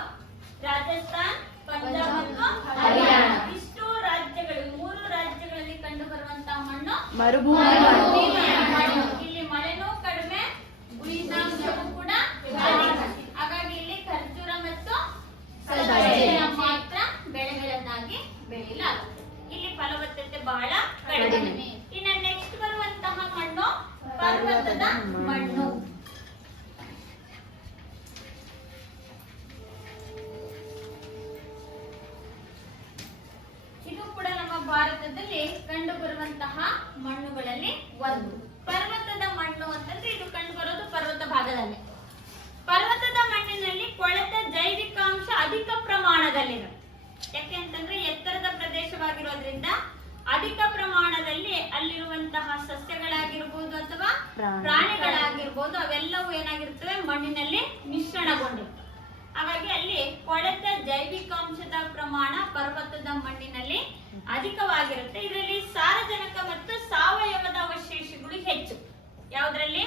ರಾಜಸ್ಥಾನ್, ಪಂಜಾಬ್ ಮತ್ತು ಹರಿಯಾಣ ಇಷ್ಟು ರಾಜ್ಯಗಳು, 3 ರಾಜ್ಯಗಳಲ್ಲಿ ಕಂಡು ಬರುವಂತಹ ಮಣ್ಣು ಮರುಭೂಮಿ ಮಣ್ಣು. ಇಲ್ಲಿ ಮಳೆನೂ ಕಡಿಮೆ, ಉಷ್ಣಾಂಶವೂ ಕೂಡ ಬರುವಂತಹ ಮಣ್ಣುಗಳಲ್ಲಿ ಒಂದು. ಪರ್ವತದ ಮಣ್ಣು ಅಂತಂದ್ರೆ ಇದು ಕಂಡು ಬರೋದು ಪರ್ವತ ಭಾಗದಲ್ಲಿ. ಪರ್ವತದ ಮಣ್ಣಿನಲ್ಲಿ ಕೊಳೆತ ಜೈವಿಕಾಂಶ ಅಧಿಕ ಪ್ರಮಾಣದಲ್ಲಿರುತ್ತೆ. ಯಾಕೆ ಅಂತಂದ್ರೆ ಎತ್ತರದ ಪ್ರದೇಶವಾಗಿರೋದ್ರಿಂದ ಅಧಿಕ ಪ್ರಮಾಣದಲ್ಲಿ ಅಲ್ಲಿರುವಂತಹ ಸಸ್ಯಗಳಾಗಿರ್ಬೋದು ಅಥವಾ ಪ್ರಾಣಿಗಳಾಗಿರ್ಬೋದು ಅವೆಲ್ಲವೂ ಏನಾಗಿರ್ತವೆ, ಮಣ್ಣಿನಲ್ಲಿ ಮಿಶ್ರಣಗೊಂಡಿರ್ತವೆ. ಹಾಗಾಗಿ ಅಲ್ಲಿ ಕೊಳೆತ ಜೈವಿಕಾಂಶದ ಪ್ರಮಾಣ ಪರ್ವತದ ಮಣ್ಣಿನಲ್ಲಿ ಅಧಿಕವಾಗಿರುತ್ತೆ. ಇದರಲ್ಲಿ ಸಾರಜನಕ ಮತ್ತು ಸಾವಯವದ ಅವಶೇಷಗಳು ಹೆಚ್ಚು. ಯಾವುದರಲ್ಲಿ?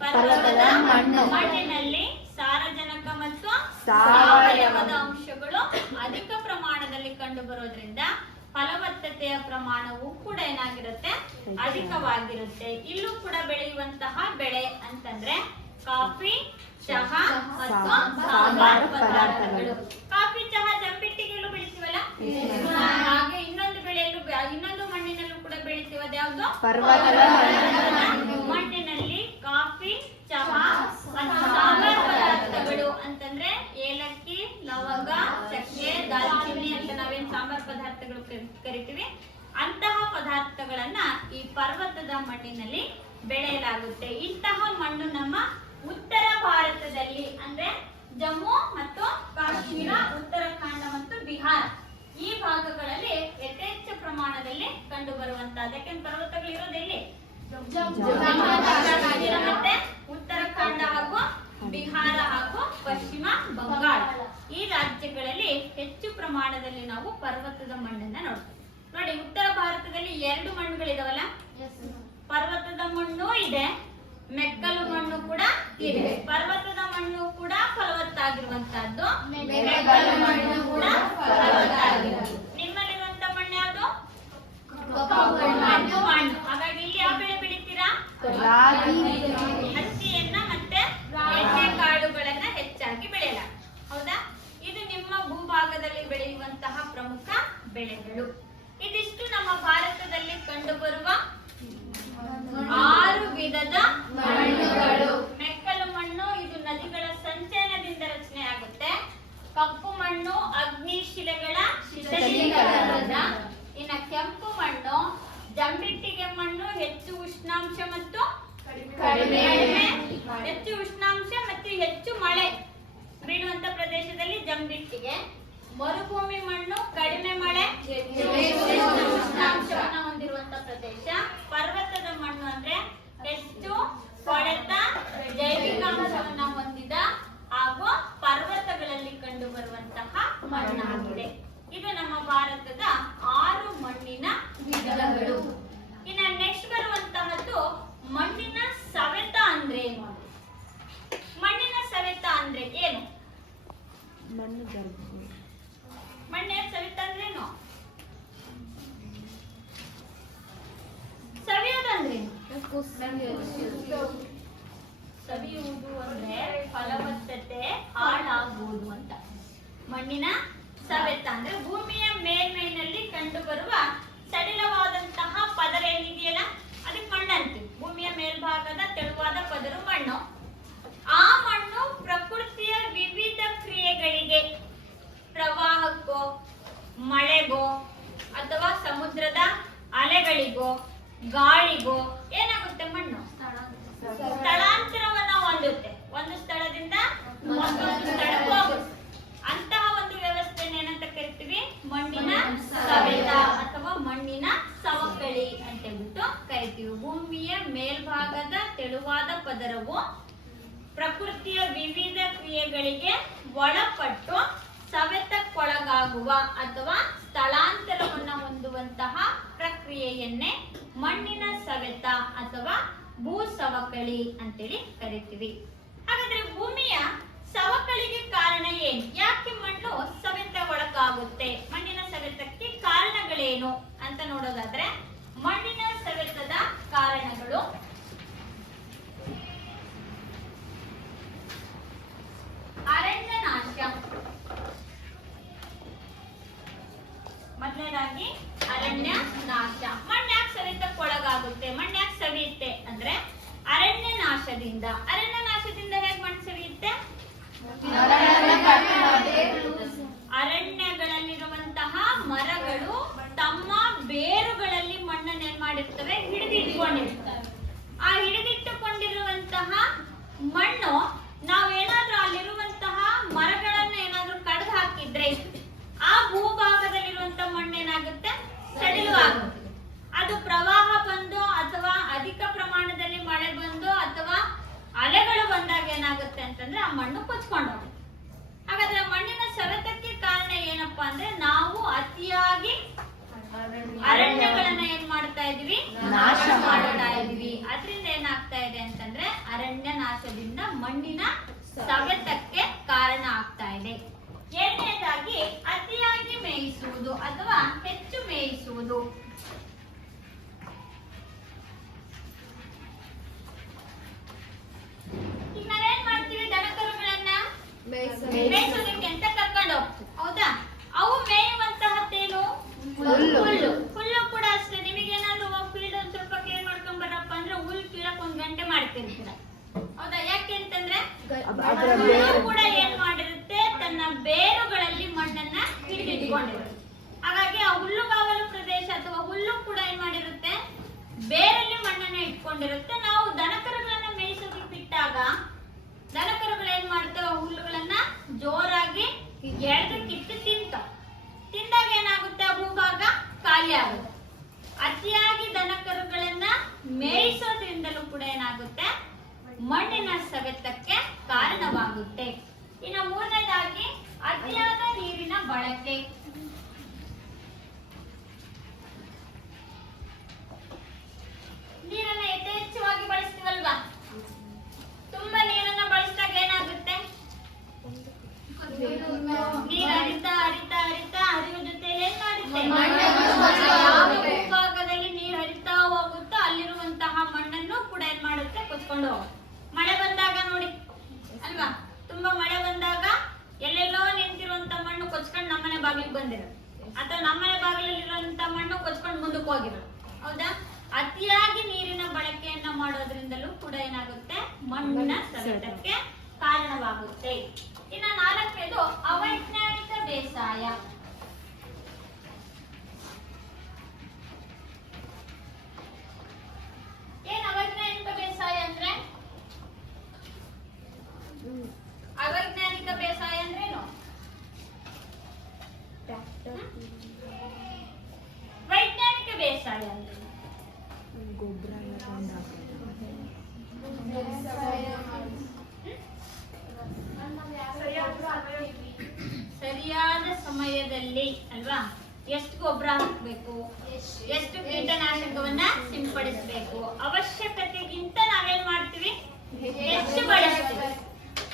ಪರ್ವತದ ಮಣ್ಣಿನಲ್ಲಿ ಸಾರಜನಕ ಮತ್ತು ಸಾವಯವದ ಅಂಶಗಳು ಅಧಿಕ ಪ್ರಮಾಣದಲ್ಲಿ ಕಂಡು ಬರೋದ್ರಿಂದ ಫಲವತ್ತತೆಯ ಪ್ರಮಾಣವು ಕೂಡ ಏನಾಗಿರುತ್ತೆ, ಅಧಿಕವಾಗಿರುತ್ತೆ. ಇಲ್ಲೂ ಕೂಡ ಬೆಳೆಯುವಂತಹ ಬೆಳೆ ಅಂತಂದ್ರೆ ಕಾಫಿ, ಚಹಾ ಮತ್ತು ಸಾಂಬಾರ್ ಪದಾರ್ಥಗಳು. ಕಾಫಿ, ಚಹಾ ಜಂಬಿಟ್ಟಿಗೆಲ್ಲೂ ಬೆಳಿತೀವಲ್ಲ, ಹಾಗೆ ಇನ್ನೊಂದು ಬೆಳೆಯಲ್ಲೂ ಇನ್ನೊಂದು ಮಣ್ಣಿನಲ್ಲೂ ಕೂಡ ಬೆಳಿತೀವಿ. ಅದ್ಯಾವುದು? ಪರ್ವತದ ಮಣ್ಣಿನಲ್ಲಿ ಕಾಫಿ, ಚಹಾ ಮತ್ತು ಸಾಂಬಾರ್ ಪದಾರ್ಥಗಳು ಅಂತಂದ್ರೆ ಏಲಕ್ಕಿ, ಲವಂಗ, ಚಕ್ಕೆ, ದಾಲ್ಚಿನ್ನಿ ಅಂತ ನಾವೇನ್ ಸಾಂಬಾರ್ ಪದಾರ್ಥಗಳು ಕರಿತೀವಿ, ಅಂತಹ ಪದಾರ್ಥಗಳನ್ನ ಈ ಪರ್ವತದ ಮಣ್ಣಿನಲ್ಲಿ ಬೆಳೆಯಲಾಗುತ್ತೆ. ಇಂತಹ ಮಣ್ಣು ನಮ್ಮ ಉತ್ತರ ಭಾರತದಲ್ಲಿ ಅಂದ್ರೆ ಜಮ್ಮು ಮತ್ತು ಕಾಶ್ಮೀರ, ಉತ್ತರಾಖಂಡ ಮತ್ತು ಬಿಹಾರ ಈ ಭಾಗಗಳಲ್ಲಿ ಯಥೇಚ್ಛ ಪ್ರಮಾಣದಲ್ಲಿ ಕಂಡು ಬರುವಂತಹದ್ದು. ಯಾಕೆಂದ್ರೆ ಪರ್ವತಗಳು ಇರೋದೆಲ್ಲಿ? ಮತ್ತೆ ಉತ್ತರಾಖಂಡ ಹಾಗೂ ಬಿಹಾರ ಹಾಗೂ ಪಶ್ಚಿಮ ಬಂಗಾಳ ಈ ರಾಜ್ಯಗಳಲ್ಲಿ ಹೆಚ್ಚು ಪ್ರಮಾಣದಲ್ಲಿ ನಾವು ಪರ್ವತದ ಮಣ್ಣನ್ನ ನೋಡ್ತೀವಿ. ನೋಡಿ, ಉತ್ತರ ಭಾರತದಲ್ಲಿ 2 ಮಣ್ಣುಗಳಿದಾವಲ್ಲ, ಪರ್ವತದ ಮಣ್ಣು ಇದೆ, ಮೆಕ್ಕಲು ಮಣ್ಣು ಕೂಡ ಇದೆ. ಪರ್ವತದ ಮಣ್ಣು ಕೂಡ ಫಲವತ್ತಾಗಿರುವಂತಹದ್ದು, ಮೆಕ್ಕಲು ಮಣ್ಣು ಕೂಡ ಫಲವತ್ತಾಗಿರುವುದು. ನಿಮ್ಮಲ್ಲಿರುವಂತ ಮಣ್ಣು ಯಾವುದು? ಮಣ್ಣು. ಹಾಗಾಗಿ ಇಲ್ಲಿ ಯಾವ ಬೆಳೆ ಬೆಳಿತೀರಾ? ಹತ್ತಿಯನ್ನ ಮತ್ತೆ ಎಣ್ಣೆ ಕಾಳುಗಳನ್ನ ಹೆಚ್ಚಾಗಿ ಬೆಳೆಯಲಾಗುತ್ತೆ. ಹೌದಾ? ಇದು ನಿಮ್ಮ ಭೂಭಾಗದಲ್ಲಿ ಬೆಳೆಯುವಂತಹ ಪ್ರಮುಖ ಬೆಳೆಗಳು. ಇದಿಷ್ಟು ನಮ್ಮ ಭಾರತದಲ್ಲಿ ಕಂಡುಬರುವ 6 ವಿಧದ ಮಣ್ಣುಗಳು. ಮೆಕ್ಕಲು ಮಣ್ಣು ಇದು ನದಿಗಳ ಸಂಚಯನದಿಂದ ರಚನೆ ಆಗುತ್ತೆ. ಕಪ್ಪು ಮಣ್ಣು ಅಗ್ನಿಶಿಲೆಗಳ ಶಿಥಿಲೀಕರಣದಿಂದ. ಇನ್ನ ಕೆಂಪು ಮಣ್ಣು ಜಂಬಿಟ್ಟಿಗೆ ಮಣ್ಣು, ಹೆಚ್ಚು ಉಷ್ಣಾಂಶ ಮತ್ತು ಹೆಚ್ಚು ಉಷ್ಣಾಂಶ ಮತ್ತು ಹೆಚ್ಚು ಮಳೆ ಬೀಳುವಂತ ಪ್ರದೇಶದಲ್ಲಿ ಜಂಬಿಟ್ಟಿಗೆ. ಮರುಭೂಮಿ ಮಣ್ಣು ಕಡಿಮೆ ಮಳೆ, ಉಷ್ಣಾಂಶವನ್ನು ಹೊಂದಿರುವಂತ ಪ್ರದೇಶ. ಪರ್ವತದ ಮಣ್ಣು ಅಂದ್ರೆ ಹೆಚ್ಚು ಕೊಳೆತ ಜೈವಿಕಾಂಶವನ್ನ ಹೊಂದಿದ ಹಾಗೂ ಪರ್ವತಗಳಲ್ಲಿ ಕಂಡು ಬರುವಂತಹ ಮಣ್ಣಾಗಿದೆ. ಇದು ನಮ್ಮ ಭಾರತದ 6 ಮಣ್ಣಿನ ವಿಧಗಳು. ಇನ್ನ ನೆಕ್ಸ್ಟ್ ಬರುವಂತಹದ್ದು ಮಣ್ಣಿನ ಸವೆತ ಅಂದ್ರೆ ಏನು? ಮಣ್ಣಿನ ಸವೆತ ಅಂದ್ರೆ ಏನು? ಮಣ್ಣಿನ ಸವೆತ ಅಂದ್ರೇನು? ಸವಿಯೋದಂದ್ರೇನು? ಸವಿಯುವುದು ಅಂದ್ರೆ ಫಲವತ್ತತೆ ಹಾಳಾಗುವುದು ಅಂತ. ಮಣ್ಣಿನ ಸವೆತ ಅಂದ್ರೆ ಭೂಮಿಯ ಮೇಲ್ಮೈನಲ್ಲಿ ಕಂಡು ಬರುವ ಸಡಿಲವಾದಂತಹ ಪದರ ಏನಿದೆಯಲ್ಲ ಅದಕ್ಕೆ ಮಣ್ಣು ಅಂತೀವಿ. ಭೂಮಿಯ ಮೇಲ್ಭಾಗದ ತೆಳುವಾದ ಪದರು ಮಣ್ಣು. ಆ ಮಣ್ಣು ಪ್ರಕೃತಿಯ ವಿವಿಧ ಕ್ರಿಯೆಗಳಿಗೆ, ಪ್ರವಾಹಕ್ಕೋ, ಮಳೆಗೋ ಅಥವಾ ಸಮುದ್ರದ ಅಲೆಗಳಿಗೋ, ಗಾಳಿಗೋ ಏನಾಗುತ್ತೆ? ಮಣ್ಣು ಸ್ಥಳಾಂತರವನ್ನ ಹೊಂದುತ್ತೆ. ಒಂದು ಸ್ಥಳದಿಂದ ಮತ್ತೊಂದು ಸ್ಥಳಕ್ಕೆ ಹೋಗುತ್ತೆ. ಅಂತಹ ಒಂದು ವ್ಯವಸ್ಥೆಯನ್ನು ಏನಂತ ಕರಿತೀವಿ? ಮಣ್ಣಿನ ಸವೆತ ಅಥವಾ ಮಣ್ಣಿನ ಸವಕಳಿ ಅಂತ ಹೇಳ್ಬಿಟ್ಟು ಕರಿತೀವಿ. ಭೂಮಿಯ ಮೇಲ್ಭಾಗದ ತೆಳುವಾದ ಪದರವು ಪ್ರಕೃತಿಯ ವಿವಿಧ ಕ್ರಿಯೆಗಳಿಗೆ ಒಳಪಟ್ಟು ಸವೆತಕ್ಕೊಳಗಾಗುವ ಅಥವಾ ಸ್ಥಳಾಂತರವನ್ನು ಹೊಂದುವಂತಹ ಪ್ರಕ್ರಿಯೆಯನ್ನೇ ಮಣ್ಣಿನ ಸವೆತ ಅಥವಾ ಭೂ ಸವಕಳಿ ಅಂತೇಳಿ ಕರಿತೀವಿ. ಹಾಗಾದ್ರೆ ಭೂಮಿಯ ಸವಕಳಿಗೆ ಕಾರಣ ಏನು? ಯಾಕೆ ಮಣ್ಣು ಸವೆತ ಒಳಗಾಗುತ್ತೆ? ಮಣ್ಣಿನ ಸವೆತಕ್ಕೆ ಕಾರಣಗಳೇನು ಅಂತ ನೋಡೋದಾದ್ರೆ, ಮಣ್ಣಿನ ಸವೆತದ ಕಾರಣಗಳು ಅರಣ್ಯನಾಶ. ಮೊದಲನೇದಾಗಿ ಅರಣ್ಯ ನಾಶ. ಮಣ್ಣು ಯಾಕೆ ಸವೆತಕ್ಕೊಳಗಾಗುತ್ತೆ? ಮಣ್ಣು ಯಾಕೆ ಸವಿಯುತ್ತೆ ಅಂದ್ರೆ ಅರಣ್ಯ ನಾಶದಿಂದ. ಅರಣ್ಯ ನಾಶದಿಂದ ಹೇಗೆ ಮಣ್ಣು ಸವಿಯುತ್ತೆ? ಅರಣ್ಯಗಳಲ್ಲಿರುವಂತಹ ಮರಗಳು ತಮ್ಮ ಬೇರುಗಳಲ್ಲಿ ಮಣ್ಣನ್ನು ಹಿಡಿದಿಟ್ಕೊಂಡಿರ್ತಾರೆ. ಆ ಹಿಡಿದಿಟ್ಟುಕೊಂಡಿರುವಂತಹ ಮಣ್ಣು ನಾವೇನಾದ್ರೂ ಅಲ್ಲಿರುವಂತಹ ಮರಗಳನ್ನ ಏನಾದ್ರೂ ಕಡ್ದು ಹಾಕಿದ್ರೆ ಆ ಭೂಭಾಗದಲ್ಲಿರುವಂತಹ ಮಣ್ಣು ಏನಾಗುತ್ತೆ, ಸಡಿಲವಾಗುತ್ತೆ. ಅದು ಪ್ರವಾಹ ಬಂದು ಅಥವಾ ಅಧಿಕ ಪ್ರಮಾಣದಲ್ಲಿ ಮಳೆ ಬಂದು ಅಥವಾ ಅಲೆಗಳು ಬಂದಾಗ ಏನಾಗುತ್ತೆ ಅಂತಂದ್ರೆ ಆ ಮಣ್ಣು ಕೊಚ್ಕೊಂಡು ಹೋಗುತ್ತೆ. ಹಾಗಾದ್ರೆ ಮಣ್ಣಿನ ಸವೆತಕ್ಕೆ ಕಾರಣ ಏನಪ್ಪಾ ಅಂದ್ರೆ ನಾವು ಅತಿಯಾಗಿ ಅರಣ್ಯಗಳನ್ನ ಏನ್ ಮಾಡ್ತಾ ಇದೀವಿ, ನಾಶ ಮಾಡ್ತಾ ಇದೀವಿ. ಅದರಿಂದ ಏನಾಗ್ತಾ ಇದೆ ಅಂತಂದ್ರೆ ಅರಣ್ಯ ನಾಶದಿಂದ ಮಣ್ಣಿನ ಸವೆತಕ್ಕೆ ಕಾರಣ ಆಗ್ತಾ ಇದೆ. ಎರಡನೇದಾಗಿ ಅತಿಯಾಗಿ ಮೇಯಿಸುವುದು ಅಥವಾ ಹೆಚ್ಚು ಮೇಯಿಸುವುದು. ಈಗ ನಾವೇನ್ ಮಾಡ್ತೀವಿ, ದನಕರುಗಳನ್ನ ಮೇಯಿಸೋದಕ್ಕೆ ಅಂತ ಕರ್ಕೊಂಡು ಹೋಗ್ತೀವಿ, ಹೌದಾ? ಅವು ಮೇಯುವಂತಹದ್ದೇನು, ಹುಲ್ಲು ಕೂಡ ಅಷ್ಟೇ. ನಿಮಗೇನಾದ್ರೂ ಫೀಲ್ಡ್ ಒಂದ್ ಸ್ವಲ್ಪ ಕ್ಲೀನ್ ಮಾಡ್ಕೊಂಡ್ ಬರಪ್ಪ ಅಂದ್ರೆ ಹುಲ್ಲು ಕೀಳಕ್ 1 ಗಂಟೆ ಮಾಡ್ತಿರ್ತೀರ, ಹೌದಾ? ಯಾಕೆ ಅಂತಂದ್ರೆ ಹುಲ್ಲು ಕೂಡ ಏನ್ ಮಾಡಿರುತ್ತೆ, ತನ್ನ ಬೇರುಗಳಲ್ಲಿ ಮಣ್ಣನ್ನ ಹಿಡಿದಿಟ್ಕೊಂಡಿರುತ್ತೆ. ಹಾಗಾಗಿ ಆ ಹುಲ್ಲುಗಾವಲು ಪ್ರದೇಶ ಅಥವಾ ಹುಲ್ಲು ಕೂಡ ಏನ್ ಮಾಡಿರುತ್ತೆ, ಬೇರಲ್ಲಿ ಮಣ್ಣನ್ನ ಇಟ್ಕೊಂಡಿರುತ್ತೆ. ನಾವು ದನಕರುಗಳನ್ನ ಮೇಯಿಸೋದಕ್ಕೆ ಬಿಟ್ಟಾಗ ದನಕರುಗಳು ಏನ್ ಮಾಡ್ತವೆ, ಹುಲ್ಲುಗಳನ್ನ ಜೋರಾಗಿ ಎಳೆದು ಕಿತ್ತು ತಿಂದಾಗ ಏನಾಗುತ್ತೆ, ಆ ಭೂಭಾಗ ಖಾಲಿ ಆಗುತ್ತೆ. ಅತಿಯಾಗಿ ದನಕರುಗಳನ್ನ ಮೇಯಿಸೋದ್ರಿಂದಲೂ ಕೂಡ ಏನಾಗುತ್ತೆ, ಮಣ್ಣಿನ ಸವೆತಕ್ಕೆ ಕಾರಣವಾಗುತ್ತೆ. ಇನ್ನು ಮೂರನೇದಾಗಿ ಅತಿಯಾದ ನೀರಿನ ಬಳಕೆ. ನೀರನ್ನ ಯಥೇಚ್ಛವಾಗಿ ಬಳಸ್ತೀವಲ್ವಾ? ತುಂಬಾ ನೀರನ್ನ ಬಳಸಿದಾಗ ಏನಾಗುತ್ತೆ, ನೀರು ಹರಿತಾ ಹರಿಯುವ ಜೊತೆಯಲ್ಲಿ ಏನ್ ಮಾಡುತ್ತೆ, ಯಾವ ಭೂಭಾಗದಲ್ಲಿ ನೀರು ಹರಿತಾ ಹೋಗುತ್ತೋ ಅಲ್ಲಿರುವಂತಹ ಮಣ್ಣನ್ನು ಕೂಡ ಏನ್ ಮಾಡುತ್ತೆ, ಕೊಚ್ಕೊಂಡು ಹೋಗುತ್ತೆ. ಮಳೆ ಬಂದಾಗ ನೋಡಿ ಅಲ್ವಾ, ತುಂಬಾ ಮಳೆ ಬಂದಾಗ ಎಲ್ಲೆಲ್ಲೋ ನಿಂತಿರುವಂತ ಮಣ್ಣು ಕೊಚ್ಕೊಂಡು ನಮ್ಮನೆ ಬಾಗಿಲಿಗೆ ಬಂದಿರೋದು, ಅಥವಾ ನಮ್ಮನೆ ಬಾಗಿಲಲ್ಲಿರುವಂತ ಮಣ್ಣು ಕೊಚ್ಕೊಂಡು ಮುಂದಕ್ಕೆ ಹೋಗಿರೋದು, ಹೌದಾ? ಅತಿಯಾಗಿ ನೀರಿನ ಬಳಕೆಯನ್ನ ಮಾಡೋದ್ರಿಂದಲೂ ಕೂಡ ಏನಾಗುತ್ತೆ, ಮಣ್ಣಿನ ಸವೆತಕ್ಕೆ ಕಾರಣವಾಗುತ್ತೆ. ಇನ್ನ ನಾಲ್ಕನೇದು ಅವೈಜ್ಞಾನಿಕ ಬೇಸಾಯ. ಏನ್ ಅವೈಜ್ಞಾನಿಕ ಬೇಸಾಯ ಅಂದ್ರೆ? ಅವೈಜ್ಞಾನಿಕ ಬೇಸಾಯ ಅಂದ್ರೇನು? ವೈಜ್ಞಾನಿಕ ಬೇಸಾಯ ಅಂದ್ರೆ ಸರಿಯಾದ ಸಮಯದಲ್ಲಿ ಅಲ್ವಾ, ಎಷ್ಟು ಗೊಬ್ಬರ ಹಾಕ್ಬೇಕು, ಎಷ್ಟು ಕೀಟನಾಶಕವನ್ನ ಸಿಂಪಡಿಸಬೇಕು, ಅವಶ್ಯಕತೆಗಿಂತ ನಾವೇನ್ ಮಾಡ್ತೀವಿ, ಹೆಚ್ಚು ಬಳಸ್ತೀವಿ.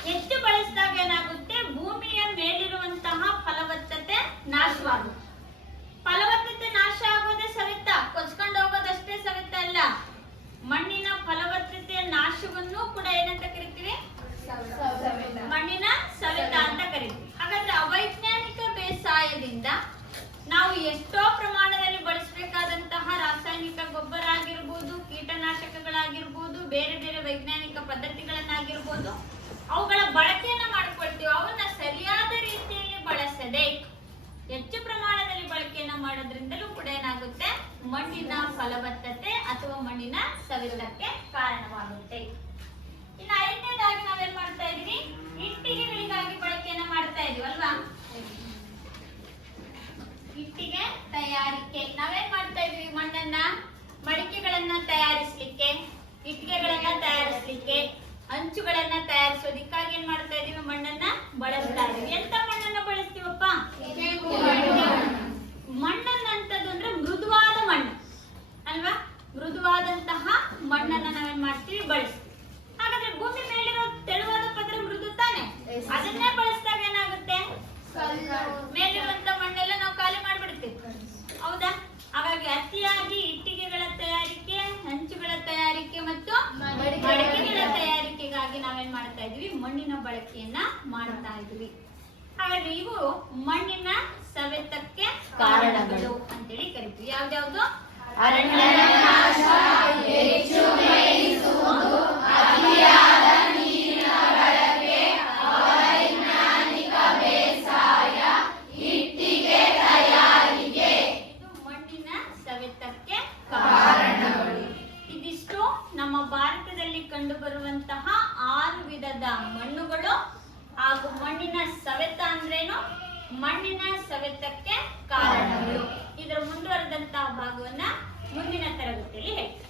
ಹೆಚ್ಚು ಬಳಸಿದಾಗ ಏನಾಗುತ್ತೆ, ಭೂಮಿಯ ಮೇಲಿರುವಂತಹ ಫಲವತ್ತತೆ ನಾಶವಾಗುತ್ತೆ. ಫಲವತ್ತತೆ ನಾಶ ಆಗೋದೇ ಸವೆತ, ಕೊಚ್ಕೊಂಡು ಹೋಗೋದಷ್ಟೇ ಸವೆತ ಅಲ್ಲ, ಮಣ್ಣಿನ ಫಲವತ್ತತೆಯ ನಾಶವನ್ನು ಕೂಡ ಏನಂತ ಕರಿತೀವಿ, ಮಣ್ಣಿನ ಸವೆತ ಅಂತ ಕರಿತೀವಿ. ಹಾಗಾದ್ರೆ ಅವೈಜ್ಞಾನಿಕ ಬೇಸಾಯದಿಂದ ನಾವು ಎಷ್ಟೋ ಪ್ರಮಾಣದಲ್ಲಿ ಬಳಸಬೇಕಾದಂತಹ ರಾಸಾಯನಿಕ ಗೊಬ್ಬರ ಆಗಿರ್ಬೋದು, ಕೀಟನಾಶಕಗಳಾಗಿರ್ಬೋದು, ಬೇರೆ ಬೇರೆ ವೈಜ್ಞಾನಿಕ ಪದ್ಧತಿಗಳನ್ನಾಗಿರ್ಬೋದು, ಅವುಗಳ ಬಳಕೆಯನ್ನ ಮಾಡ್ಕೊಳ್ತೀವಿ. ಅವನ್ನ ಸರಿಯಾದ ರೀತಿಯಲ್ಲಿ ಬಳಸದೆ ಹೆಚ್ಚು ಪ್ರಮಾಣದಲ್ಲಿ ಬಳಕೆಯನ್ನ ಮಾಡೋದ್ರಿಂದಲೂ ಕೂಡ ಏನಾಗುತ್ತೆ, ಮಣ್ಣಿನ ಫಲವತ್ತತೆ ಅಥವಾ ಮಣ್ಣಿನ ಸವೆತಕ್ಕೆ ಕಾರಣವಾಗುತ್ತೆ. ಇನ್ನು ಐದನೇದಾಗಿ ನಾವೇನ್ ಮಾಡ್ತಾ ಇದೀವಿ, ಇಟ್ಟಿಗೆಗಳಿಗಾಗಿ ಬಳಕೆಯನ್ನ ಮಾಡ್ತಾ ಇದೀವಿ ಅಲ್ವಾ? ಇಟ್ಟಿಗೆ ತಯಾರಿಕೆ. ನಾವೇನ್ ಮಾಡ್ತಾ ಇದೀವಿ, ಮಣ್ಣನ್ನ ಮಡಿಕೆಗಳನ್ನ ತಯಾರಿಸ್ಲಿಕ್ಕೆ, ಇಟ್ಟಿಗೆಗಳನ್ನ ತಯಾರಿಸ್ಲಿಕ್ಕೆ, ಅಂಚುಗಳನ್ನ ತಯಾರಿಸೋದಕ್ಕಾಗಿ ಏನ್ ಮಾಡ್ತಾ ಇದೀವಿ, ಮಣ್ಣನ್ನ ಬಳಸ್ತಾ ಇದೀವಿ. ಎಂತ ಮಣ್ಣನ್ನ ಬಳಸ್ತೀವಪ್ಪ? ಮಣ್ಣನ್ನಂತದ್ದು ಅಂದ್ರೆ ಮೃದುವಾದ ಮಣ್ಣು ಅಲ್ವಾ? ಮೃದುವಾದಂತಹ ಮಣ್ಣನ್ನ ನಾವೇನ್ ಮಾಡ್ತೀವಿ, ಬಳಸ್ತೀವಿ. ಹಾಗಾದ್ರೆ ಭೂಮಿ ಮೇಲಿರೋ ತೆಳುವಾದ ಪದರ ಮೃದು ತಾನೆ, ಅದನ್ನೇ ಬಳಸಿದಾಗ ಏನಾಗುತ್ತೆ, ಮೇಲಿರುವಂತ ಮಣ್ಣೆಲ್ಲ ನಾವು ಖಾಲಿ ಮಾಡ್ಬಿಡ್ತೀವಿ, ಹೌದಾ? ಹಾಗಾಗಿ ಅತಿಯಾಗಿ ಇಟ್ಟಿಗೆಗಳ ತಯಾರಿಕೆ, ಹಂಚುಗಳ ತಯಾರಿಕೆ ಮತ್ತು ಮಡಿಕೆಗಳ ತಯಾರಿಕೆಗಾಗಿ ನಾವೇನ್ ಮಾಡ್ತಾ ಇದೀವಿ, ಮಣ್ಣಿನ ಬಳಕೆಯನ್ನ ಮಾಡ್ತಾ ಇದೀವಿ. ಹಾಗಾದ್ರೆ ಇವು ಮಣ್ಣಿನ ಸವೆತಕ್ಕೆ ಕಾರಣಗಳು ಅಂತೇಳಿ ಕರಿತೀವಿ. ಯಾವ್ದ್ಯಾವ್ದು? ಅರಣ್ಯ ನಾಶ, ಹೆಚ್ಚು ಮೇಯಿಸುವುದು, ಅತಿಯಾದ ನೀರಿನ ಬಳಕೆ, ಅವೈಜ್ಞಾನಿಕ ಬೇಸಾಯ, ಇಟ್ಟಿಗೆ ತಯಾರಿಕೆ. ಇದು ಮಣ್ಣಿನ ಸವೆತಕ್ಕೆ ಕಾರಣಗಳು. ಕಾರಣಗಳು ಹಾಗೂ ಮಣ್ಣಿನ ಸವೆತ ಅಂದ್ರೇನು, ಮಣ್ಣಿನ ಸವೆತಕ್ಕೆ ಕಾರಣಗಳು. ಇದರ ಮುಂದುವರೆದಂತಹ ಭಾಗವನ್ನ ಮುಂದಿನ ತರಗತಿಯಲ್ಲಿ ಹೇಳ್ತೀನಿ.